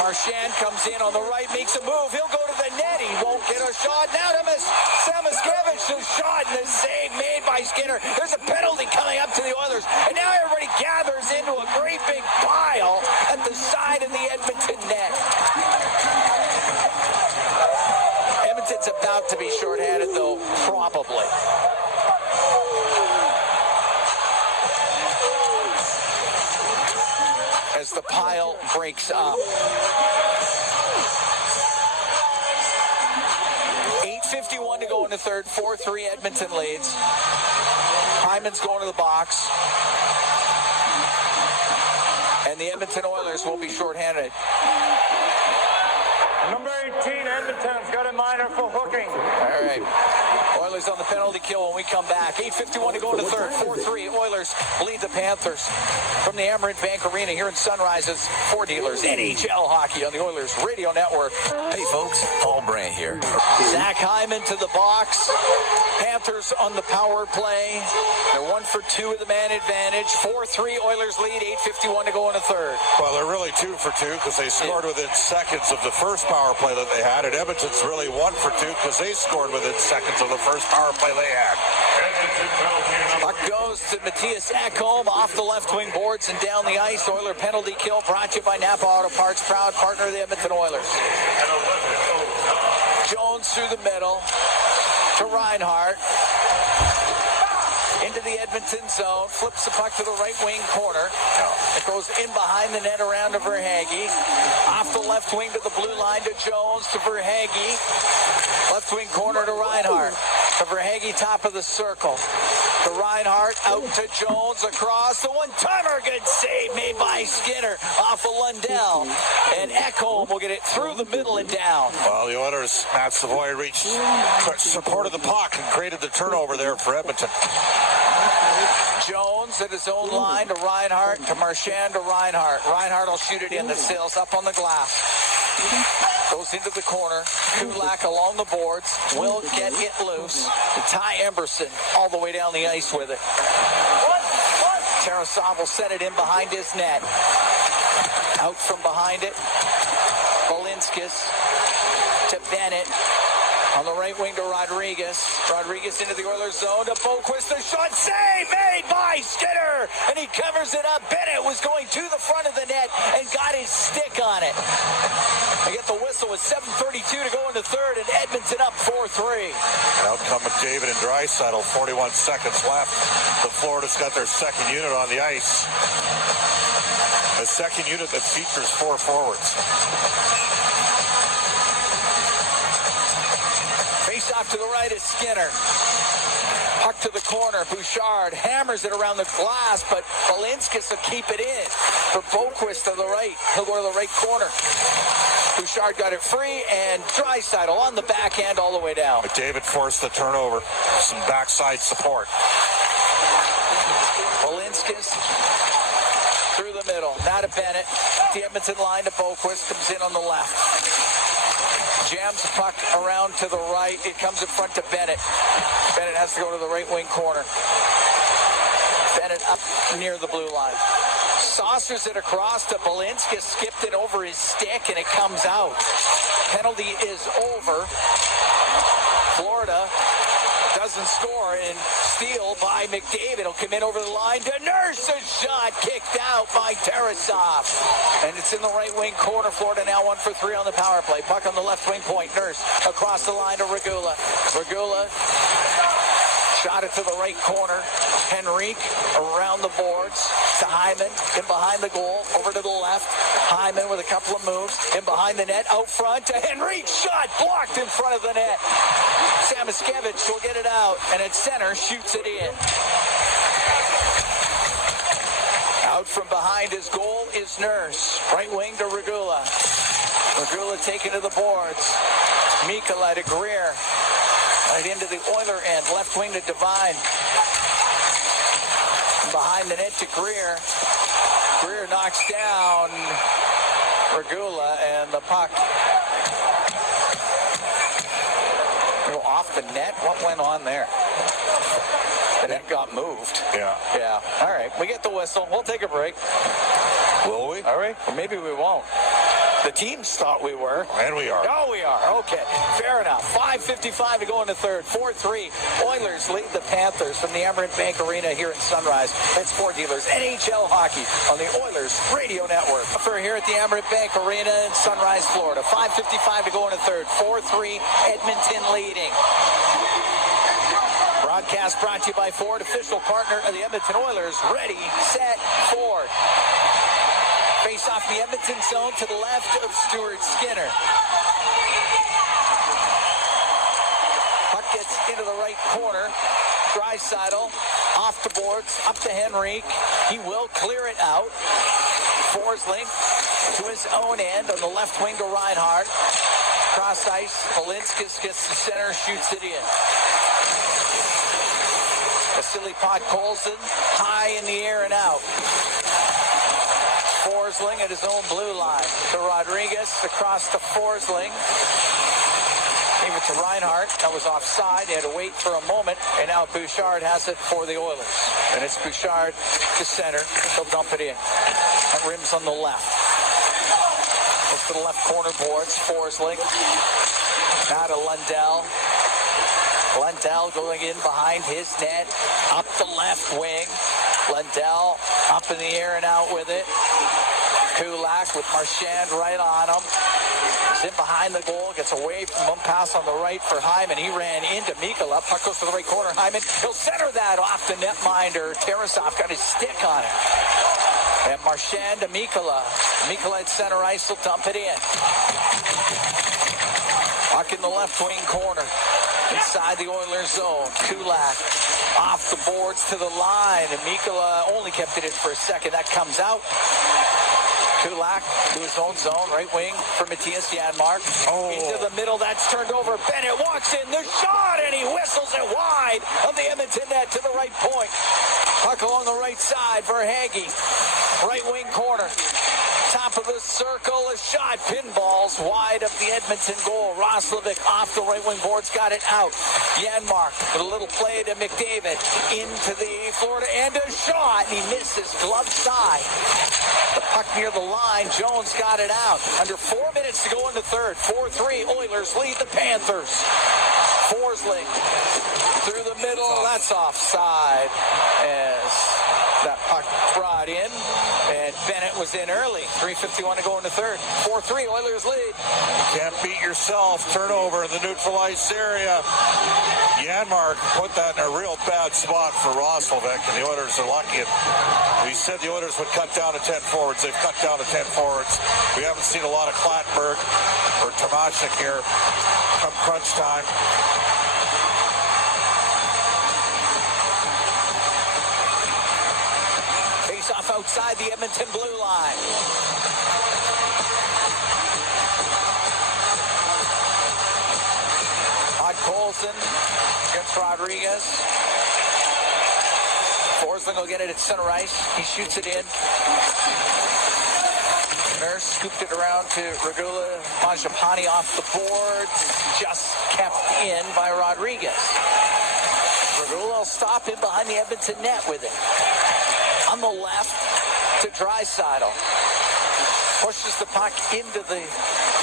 Marchand comes in on the right, makes a move. He'll go to the net. He won't get a shot. Now to Samoskevich, shot and the save made by Skinner. There's a penalty coming up to the Oilers. And now everybody gathers into a great big pile at the side of the Edmonton net. Edmonton's about to be shorthanded, though, probably. As the pile breaks up. 8:51 to go in the third. 4-3 Edmonton leads. Hyman's going to the box. And the Edmonton Oilers will be shorthanded. Number 18, Edmonton's got a minor for hooking. All right. Oilers on the penalty kill when we come back. 8:51 to go in the third. 4-3. Oilers lead the Panthers from the Amerant Bank Arena here in Sunrise's Ford Dealers. NHL hockey on the Oilers Radio Network. Hey folks, Paul Brandt here. Zach Hyman to the box. Panthers on the power play. They're 1 for 2 with the man advantage. 4-3 Oilers lead. 8:51 to go in the third. Well, they're really 2 for 2 because they scored within seconds of the first power play that they had. And Edmonton's really 1 for 2 because they scored within seconds of the first power play they had. Puck goes to Matthias Ekholm off the left wing boards and down the ice. Oiler penalty kill brought to you by Napa Auto Parts, proud partner of the Edmonton Oilers. Jones through the middle to Reinhart. Into the Edmonton zone, flips the puck to the right wing corner. It goes in behind the net around to Verhaeghe. Off the left wing to the blue line to Jones to Verhaeghe. Left wing corner to Reinhart. To Verhaeghe, top of the circle. To Reinhart, out to Jones, across. The one-timer, good save made by Skinner off of Lundell. And Ekholm will get it through the middle and down. Well, the Oilers, Matt Savoy reached, supported the puck and created the turnover there for Edmonton. Jones at his own line to Reinhart, to Marchand to Reinhart. Reinhart will shoot it in. The sails up on the glass. Goes into the corner. Kulak along the boards. Will get it loose. Ty Emberson all the way down the ice with it. Tarasov will set it in behind his net. Out from behind it. Balinskis to Bennett. On the right wing to Rodriguez. Rodriguez into the Oilers zone to Boquist. A shot save made by Skinner. And he covers it up. Bennett was going to the front of the net and got his stick on it. They get the whistle with 7:32 to go in the third, and Edmonton up 4-3. Out come McDavid and Draisaitl. 41 seconds left. The Florida's got their second unit on the ice. A second unit that features 4 forwards. Face off to the right is Skinner. Puck to the corner. Bouchard hammers it around the glass, but Balinskis will keep it in. For Boquist to the right. He'll go to the right corner. Bouchard got it free, and Draisaitl on the backhand all the way down. McDavid forced the turnover. Some backside support. Balinskis through the middle. Now to Bennett. The Edmonton line to Boquist. Comes in on the left. Jams the puck around to the right. It comes in front to Bennett. Bennett has to go to the right wing corner. Bennett up near the blue line. Saucers it across to Balinskis. Skipped it over his stick, and it comes out. Penalty is over. Florida doesn't score, and steal by McDavid. It'll come in over the line to Nurse. A shot kicked out by Tarasov. And it's in the right wing corner. Florida now 1 for 3 on the power play. Puck on the left wing point. Nurse across the line to Regula. Regula shot it to the right corner. Henrique around the boards to Hyman. In behind the goal. Over to the left. Hyman with a couple of moves. In behind the net. Out front to Henrique. Shot blocked in front of the net. Samoskevich will get it out. And at center shoots it in. Out from behind his goal is Nurse. Right wing to Regula. Regula taken to the boards. Mikala to Greer. Right into the Oiler end. Left wing to Devine. Behind the net to Greer. Greer knocks down Regula, and the puck go off the net. What went on there? The net got moved. Yeah. Yeah. All right. We get the whistle. We'll take a break. Will we? All right. Or maybe we won't. The teams thought we were. And we are. Oh, we are. Okay. Fair enough. 5:55 to go in the third. 4-3. Oilers lead the Panthers from the Emirates Bank Arena here in Sunrise. That's Ford Dealers NHL hockey on the Oilers Radio Network. For here at the Emirates Bank Arena in Sunrise, Florida. 5:55 to go in the third. 4-3. Edmonton leading. Broadcast brought to you by Ford, official partner of the Edmonton Oilers. Ready, set, Ford. Face off the Edmonton zone to the left of Stuart Skinner. Puck gets into the right corner. Draisaitl off the boards, up to Henrique. He will clear it out. Forsling to his own end on the left wing to Reinhart. Cross ice, Polinskis gets the center, shoots it in. Vasily Podkolzin high in the air and out. Forsling at his own blue line to Rodriguez, across to Forsling. Gave it to Reinhart. That was offside. He had to wait for a moment, and now Bouchard has it for the Oilers. And it's Bouchard to center. He'll dump it in. That rims on the left. Goes to the left corner boards. Forsling. Now to Lundell. Lundell going in behind his net. Up the left wing. Lundell up in the air and out with it. Kulak with Marchand right on him. He's in behind the goal. Gets away from him. Pass on the right for Hyman. He ran into Mikkola. Puck goes to the right corner. Hyman. He'll center that off the netminder. Tarasov got his stick on it. And Marchand to Mikkola. Mikkola at center ice will dump it in. Puck in the left wing corner. Inside the Oilers zone. Kulak off the boards to the line. And Mikkola only kept it in for a second. That comes out. Kulak to his own zone. Right wing for Matthias Janmark. Into the middle. That's turned over. Bennett walks in. The shot. And he whistles it wide of the Edmonton net to the right point. Puck along the right side for Hagee. Right wing corner. Top of the circle, a shot, pinballs wide of the Edmonton goal. Roslovic off the right wing boards, got it out. Janmark with a little play to McDavid into the Florida, and a shot. He misses glove side. The puck near the line. Jones got it out. Under 4 minutes to go in the third. 4-3. Oilers lead the Panthers. Forsling through the middle. That's offside as that puck brought in, and Bennett was in early. 3:51 to go in the third. 4-3, Oilers lead. Can't beat yourself. Turnover in the neutral ice area. Janmark put that in a real bad spot for Roslovic, and the Oilers are lucky. We said the Oilers would cut down to 10 forwards. They've cut down to 10 forwards. We haven't seen a lot of Klattenberg or Tomashik here come crunch time. Off outside the Edmonton blue line. Podkolzin against Rodriguez. Forsling will get it at center ice. He shoots it in. Nurse scooped it around to Regula. Mangiapane off the boards. Just kept in by Rodriguez. Regula will stop in behind the Edmonton net with it. On the left to Draisaitl. Pushes the puck into the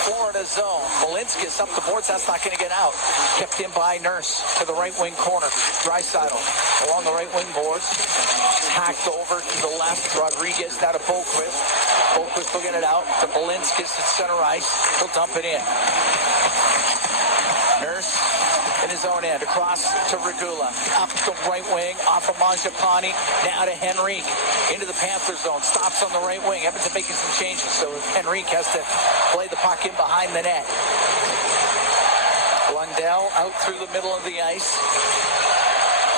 Florida zone. Polinskis up the boards. That's not going to get out. Kept in by Nurse to the right wing corner. Draisaitl along the right wing boards. Hacked over to the left. Rodriguez now to Boquist. Boquist will get it out to Polinskis at center ice. He'll dump it in. Nurse in his own end, across to Regula, up the right wing, off of Mangiapane, now to Henrique, into the Panther zone, stops on the right wing. Edmonton making some changes, so Henrique has to play the puck in behind the net. Lundell out through the middle of the ice,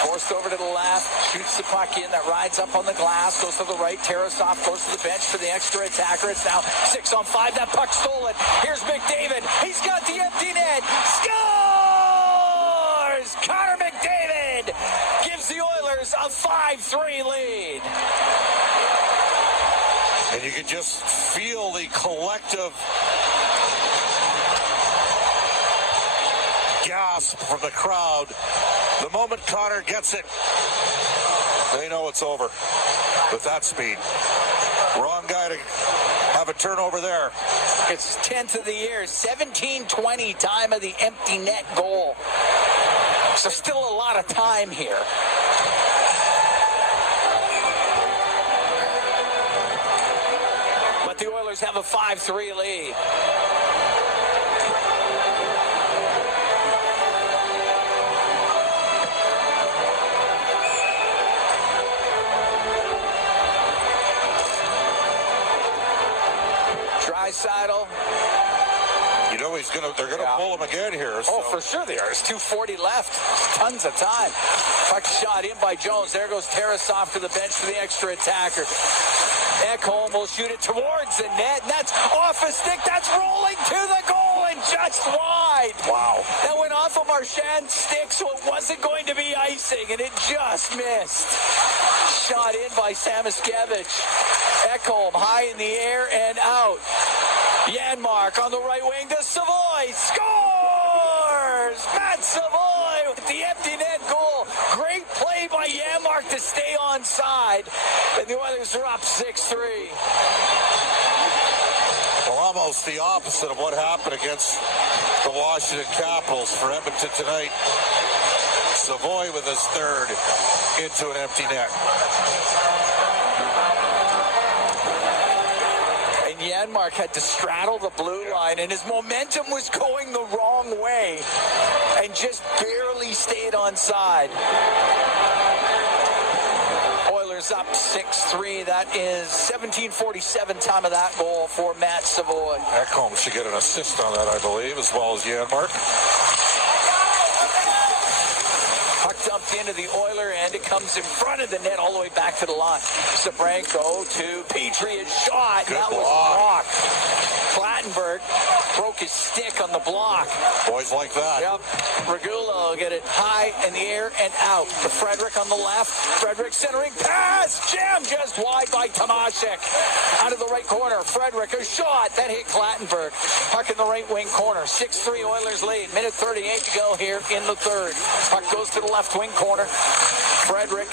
forced over to the left, shoots the puck in, that rides up on the glass, goes to the right, Tarasov goes to the bench for the extra attacker. It's now 6-on-5, that puck stolen. Here's McDavid, he's got the empty net, scores! as Conner McDavid gives the Oilers a 5-3 lead. And you can just feel the collective gasp from the crowd. The moment Conner gets it, they know it's over with that speed. Wrong guy to have a turnover there. It's his 10th of the year, 17-20 time of the empty net goal. So still a lot of time here. But the Oilers have a 5-3 lead. Draisaitl. You know they're gonna pull him again here. So. Oh, for sure they are. There's 2:40 left. Tons of time. Puck shot in by Jones. There goes Tarasov to the bench for the extra attacker. Ekholm will shoot it towards the net. And that's off a stick. That's rolling to the goal and just wide. Wow. That went off of Marchand's stick, so it wasn't going to be icing, and it just missed. Shot in by Samoskevich. Ekholm high in the air and out. Janmark on the right wing to Savoy. Scores! Matt Savoy with the empty net goal. Great play by Janmark to stay onside. And the Oilers are up 6-3. Well, almost the opposite of what happened against the Washington Capitals for Edmonton tonight. Savoy with his third into an empty net. Janmark had to straddle the blue line, and his momentum was going the wrong way and just barely stayed onside. Oilers up 6-3. That is 17:47 time of that goal for Matt Savoy. Ekholm should get an assist on that, I believe, as well as Janmark. Puck dumped into the Oiler end. It comes in front of the net all the way back to the line. Sabranko to Petrie. Shot. Good that block. Was blocked. Clattenburg broke his stick on the block. Boys like that. Yep. Regula will get it high in the air and out. To Frederick on the left. Frederick centering pass. Jam just wide by Tomaszek. Out of the right corner. Frederick, a shot. That hit Clattenburg. Puck in the right wing corner. 6-3 Oilers lead. Minute 38 to go here in the third. Puck goes to the left wing corner. Frederick.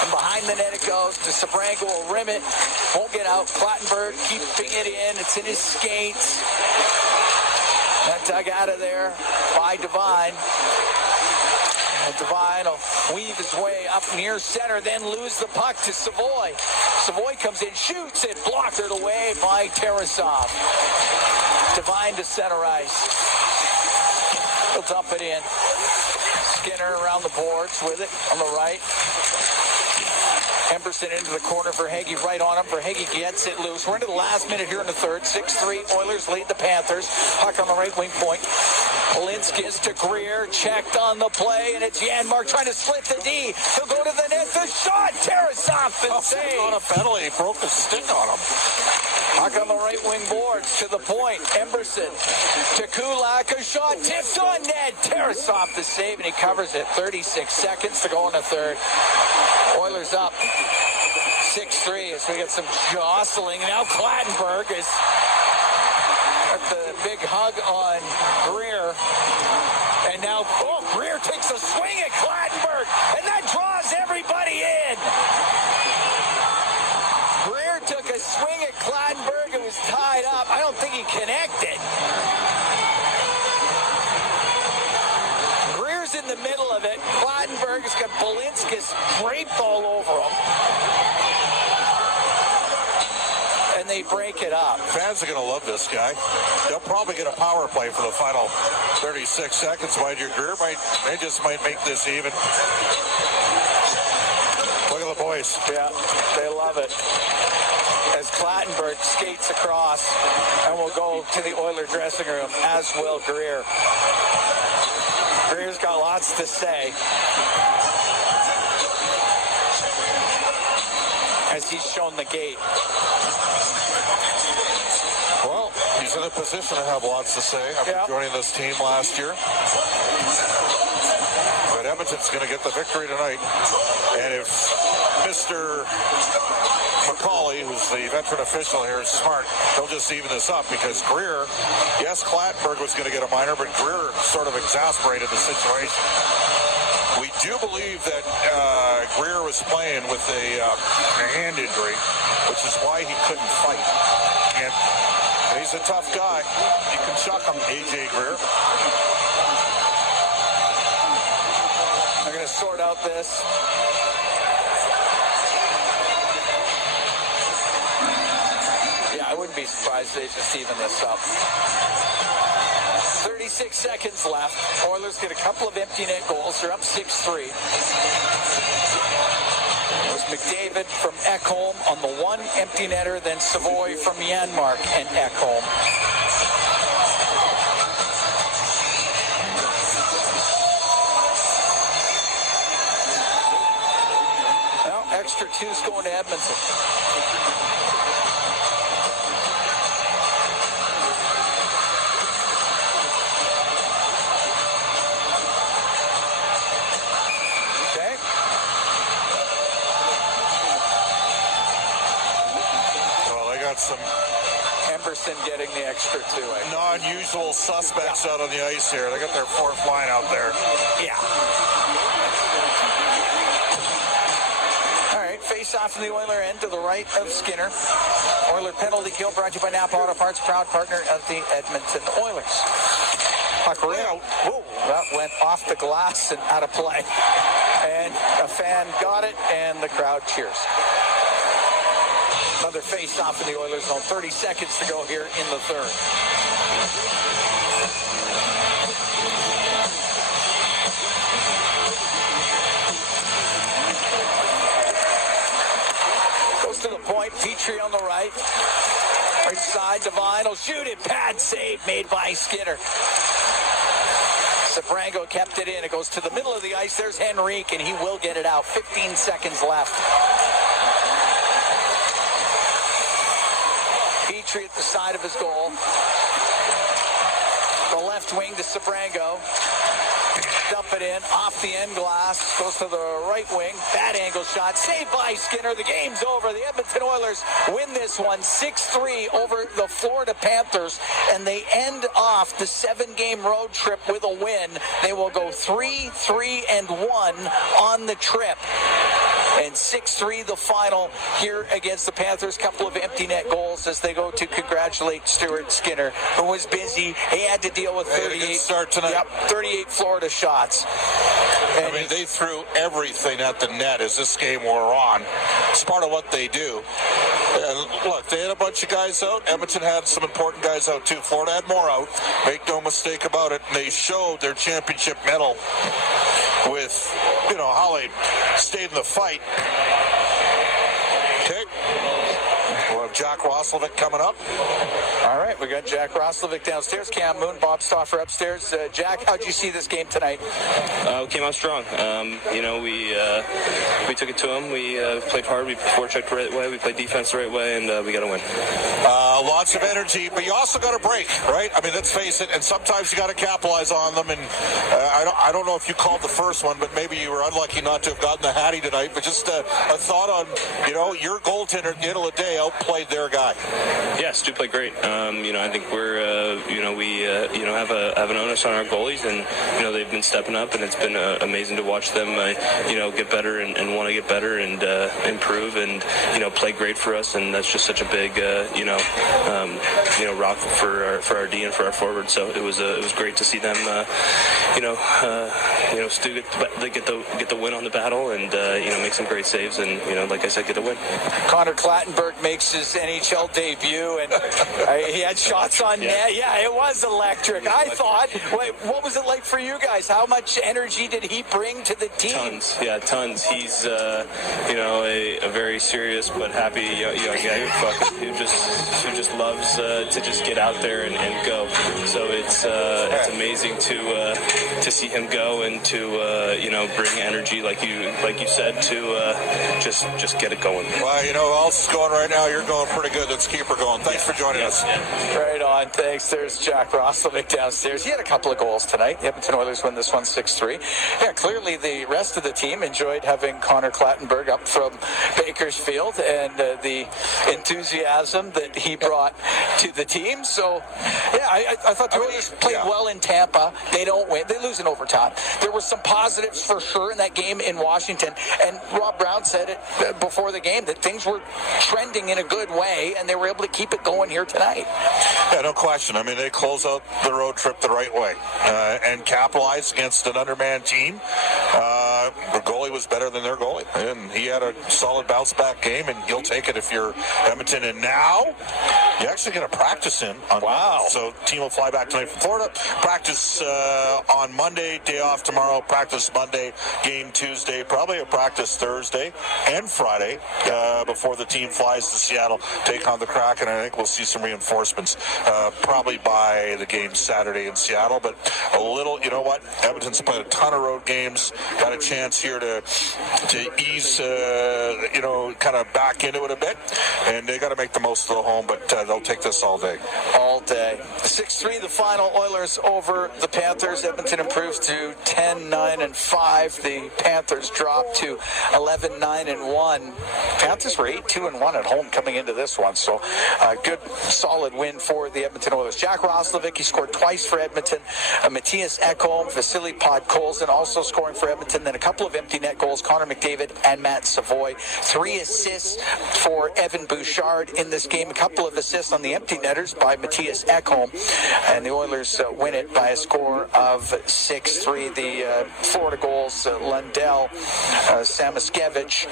And behind the net it goes to Sabranko. Will rim it. Won't get out. Clattenburg keeping it in. It's in his skates. That dug out of there by Devine. And Devine will weave his way up near center, then lose the puck to Savoy. Savoy comes in, shoots it, blocked it away by Tarasov. Devine to center ice. He'll dump it in. Skinner around the boards with it on the right. Emberson into the corner for Hagee, right on him. Hagee gets it loose. We're into the last minute here in the third. 6-3, Oilers lead the Panthers. Puck on the right wing point. Polinskis to Greer, checked on the play, and it's Janmark trying to split the D. He'll go to the net, the shot, Tarasov, and save. On a penalty, he broke his stick on him. Puck on the right wing boards to the point. Emberson to Kulak, a shot tipped on net. Tarasov the save, and he covers it. 36 seconds to go in the third. Oilers up 6-3 as we get some jostling. Now Clattenburg is at the big hug on Greer. And now, Greer takes a swing at Clattenburg, and that draws everybody in. Greer took a swing at Clattenburg. It was tied up. I don't think he connected. Greer's in the middle of it. Clattenburg's got Polinskis draped all over him. And they break it up. Fans are going to love this guy. They'll probably get a power play for the final 36 seconds. Mind you, Greer might make this even. Look at the boys. Yeah, they love it. As Clattenburg skates across and will go to the Oiler dressing room, as will Greer. Greer's got lots to say as he's shown the gate. Well, he's He's in a position to have lots to say after joining this team last year. But Edmonton's going to get the victory tonight. And if Mr. McCauley, who's the veteran official here, is smart, he'll just even this up because Greer, yes, Clattenburg was going to get a minor, but Greer sort of exasperated the situation. We do believe that Greer was playing with a hand injury, which is why he couldn't fight. And he's a tough guy. You can chuck him, A.J. Greer. I'm going to sort out this. Yeah, I wouldn't be surprised if they just even this up. 36 seconds left. Oilers get a couple of empty net goals. They're up 6-3. It was McDavid from Ekholm on the one empty netter, then Savoy from Janmark and Ekholm. Well, extra two's going to Edmonton. Some Emberson getting the extra two. Non-usual suspects out on the ice here. They got their fourth line out there. Yeah. All right, face off from the Oiler end to the right of Skinner. Oiler penalty kill brought to you by Napa Auto Parts, proud partner of the Edmonton Oilers. Puck out. Whoa, that went off the glass and out of play. And a fan got it, and the crowd cheers. Another face-off in the Oilers zone. 30 seconds to go here in the third. Goes to the point. Petrie on the right. Right side. Devine will shoot it. Pad save made by Skinner. Sabrango kept it in. It goes to the middle of the ice. There's Henrique, and he will get it out. 15 seconds left. Petrie at the side of his goal. The left wing to Sabrango. Dump it in, off the end glass. Goes to the right wing. Bad angle shot. Saved by Skinner. The game's over. The Edmonton Oilers win this one 6-3 over the Florida Panthers. And they end off the 7-game road trip with a win. They will go 3-3-1 on the trip. And 6-3 the final here against the Panthers. Couple of empty net goals as they go to congratulate Stuart Skinner, who was busy. He had to deal with 38 start tonight. Yep, 38 Florida shots. And I mean, they threw everything at the net as this game wore on. It's part of what they do. And look, they had a bunch of guys out. Edmonton had some important guys out too. Florida had more out. Make no mistake about it. And they showed their championship medal with, how they stayed in the fight. Okay. We'll have Jack Roslovic coming up. All right, we got Jack Roslovic downstairs, Cam Moon, Bob Stauffer upstairs. Jack, how'd you see this game tonight? We came out strong. We took it to them. We played hard. We forechecked the right way. We played defense the right way, and we got to win. Lots of energy, but you also got to break, right? I mean, let's face it, and sometimes you got to capitalize on them. And I don't know if you called the first one, but maybe you were unlucky not to have gotten the Hattie tonight. But just a thought on, your goaltender at the end of the day outplayed their guy. Yeah, Stu played great. I think we're, we have an onus on our goalies, and they've been stepping up, and it's been amazing to watch them, get better and want to get better and improve, and play great for us, and that's just such a big, rock for our D and for our forward. So it was great to see them, Stu get the win on the battle, and make some great saves, and like I said, get a win. Connor Clattenburg makes his NHL debut, and he had shots on net. Yeah, it was electric. I thought. Wait, what was it like for you guys? How much energy did he bring to the team? Tons. Yeah, tons. He's a very serious but happy young guy who just just loves to just get out there and go. So it's amazing to see him go and to bring energy like you said to just get it going. Well, who else is going right now? You're going pretty good. Let's keep her going. Thanks for joining us. Right on. Thanks. There's Jack Roslovic downstairs. He had a couple of goals tonight. The Edmonton Oilers win this one 6-3. Yeah, clearly the rest of the team enjoyed having Connor Clattenburg up from Bakersfield and the enthusiasm that he brought to the team. So, yeah, I thought the Oilers played well in Tampa. They don't win. They lose in overtime. There were some positives for sure in that game in Washington. And Rob Brown said it before the game that things were trending in a good way, and they were able to keep it going here tonight. Yeah, no question. I mean, they close out the road trip the right way and capitalize against an undermanned team. The goalie was better than their goalie, and he had a solid bounce-back game, and you'll take it if you're Edmonton. And now you're actually going to practice him on Monday. So team will fly back tonight from Florida, practice on Monday, day off tomorrow, practice Monday, game Tuesday, probably a practice Thursday and Friday before the team flies to Seattle, take on the Kraken. I think we'll see some reinforcements probably by the game Saturday in Seattle. But a little, Edmonton's played a ton of road games, got a chance here to ease, kind of back into it a bit, and they got to make the most of the home, but they'll take this all day. All day. 6-3, the final. Oilers over the Panthers. Edmonton improves to 10-9-5. The Panthers drop to 11-9-1. Panthers were 8-2-1 at home coming into this one, so a good, solid win for the Edmonton Oilers. Jack Roslovic, he scored twice for Edmonton. Matthias Ekholm, Vasily Podkolzin also scoring for Edmonton. Then a couple of empty net goals, Conner McDavid and Matt Savoy. 3 assists for Evan Bouchard in this game. A couple of assists on the empty netters by Matthias Ekholm. And the Oilers win it by a score of 6-3. The Florida goals, Lundell, Samoskevich,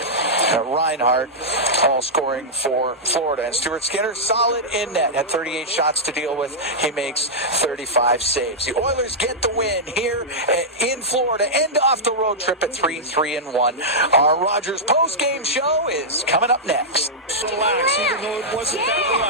Reinhardt, all scoring for Florida. And Stuart Skinner, solid in net, had 38 shots to deal with. He makes 35 saves. The Oilers get the win here in Florida, end off the road trip at 3-1. Our Rogers post-game show is coming up next. Relax, even though it wasn't that relaxed.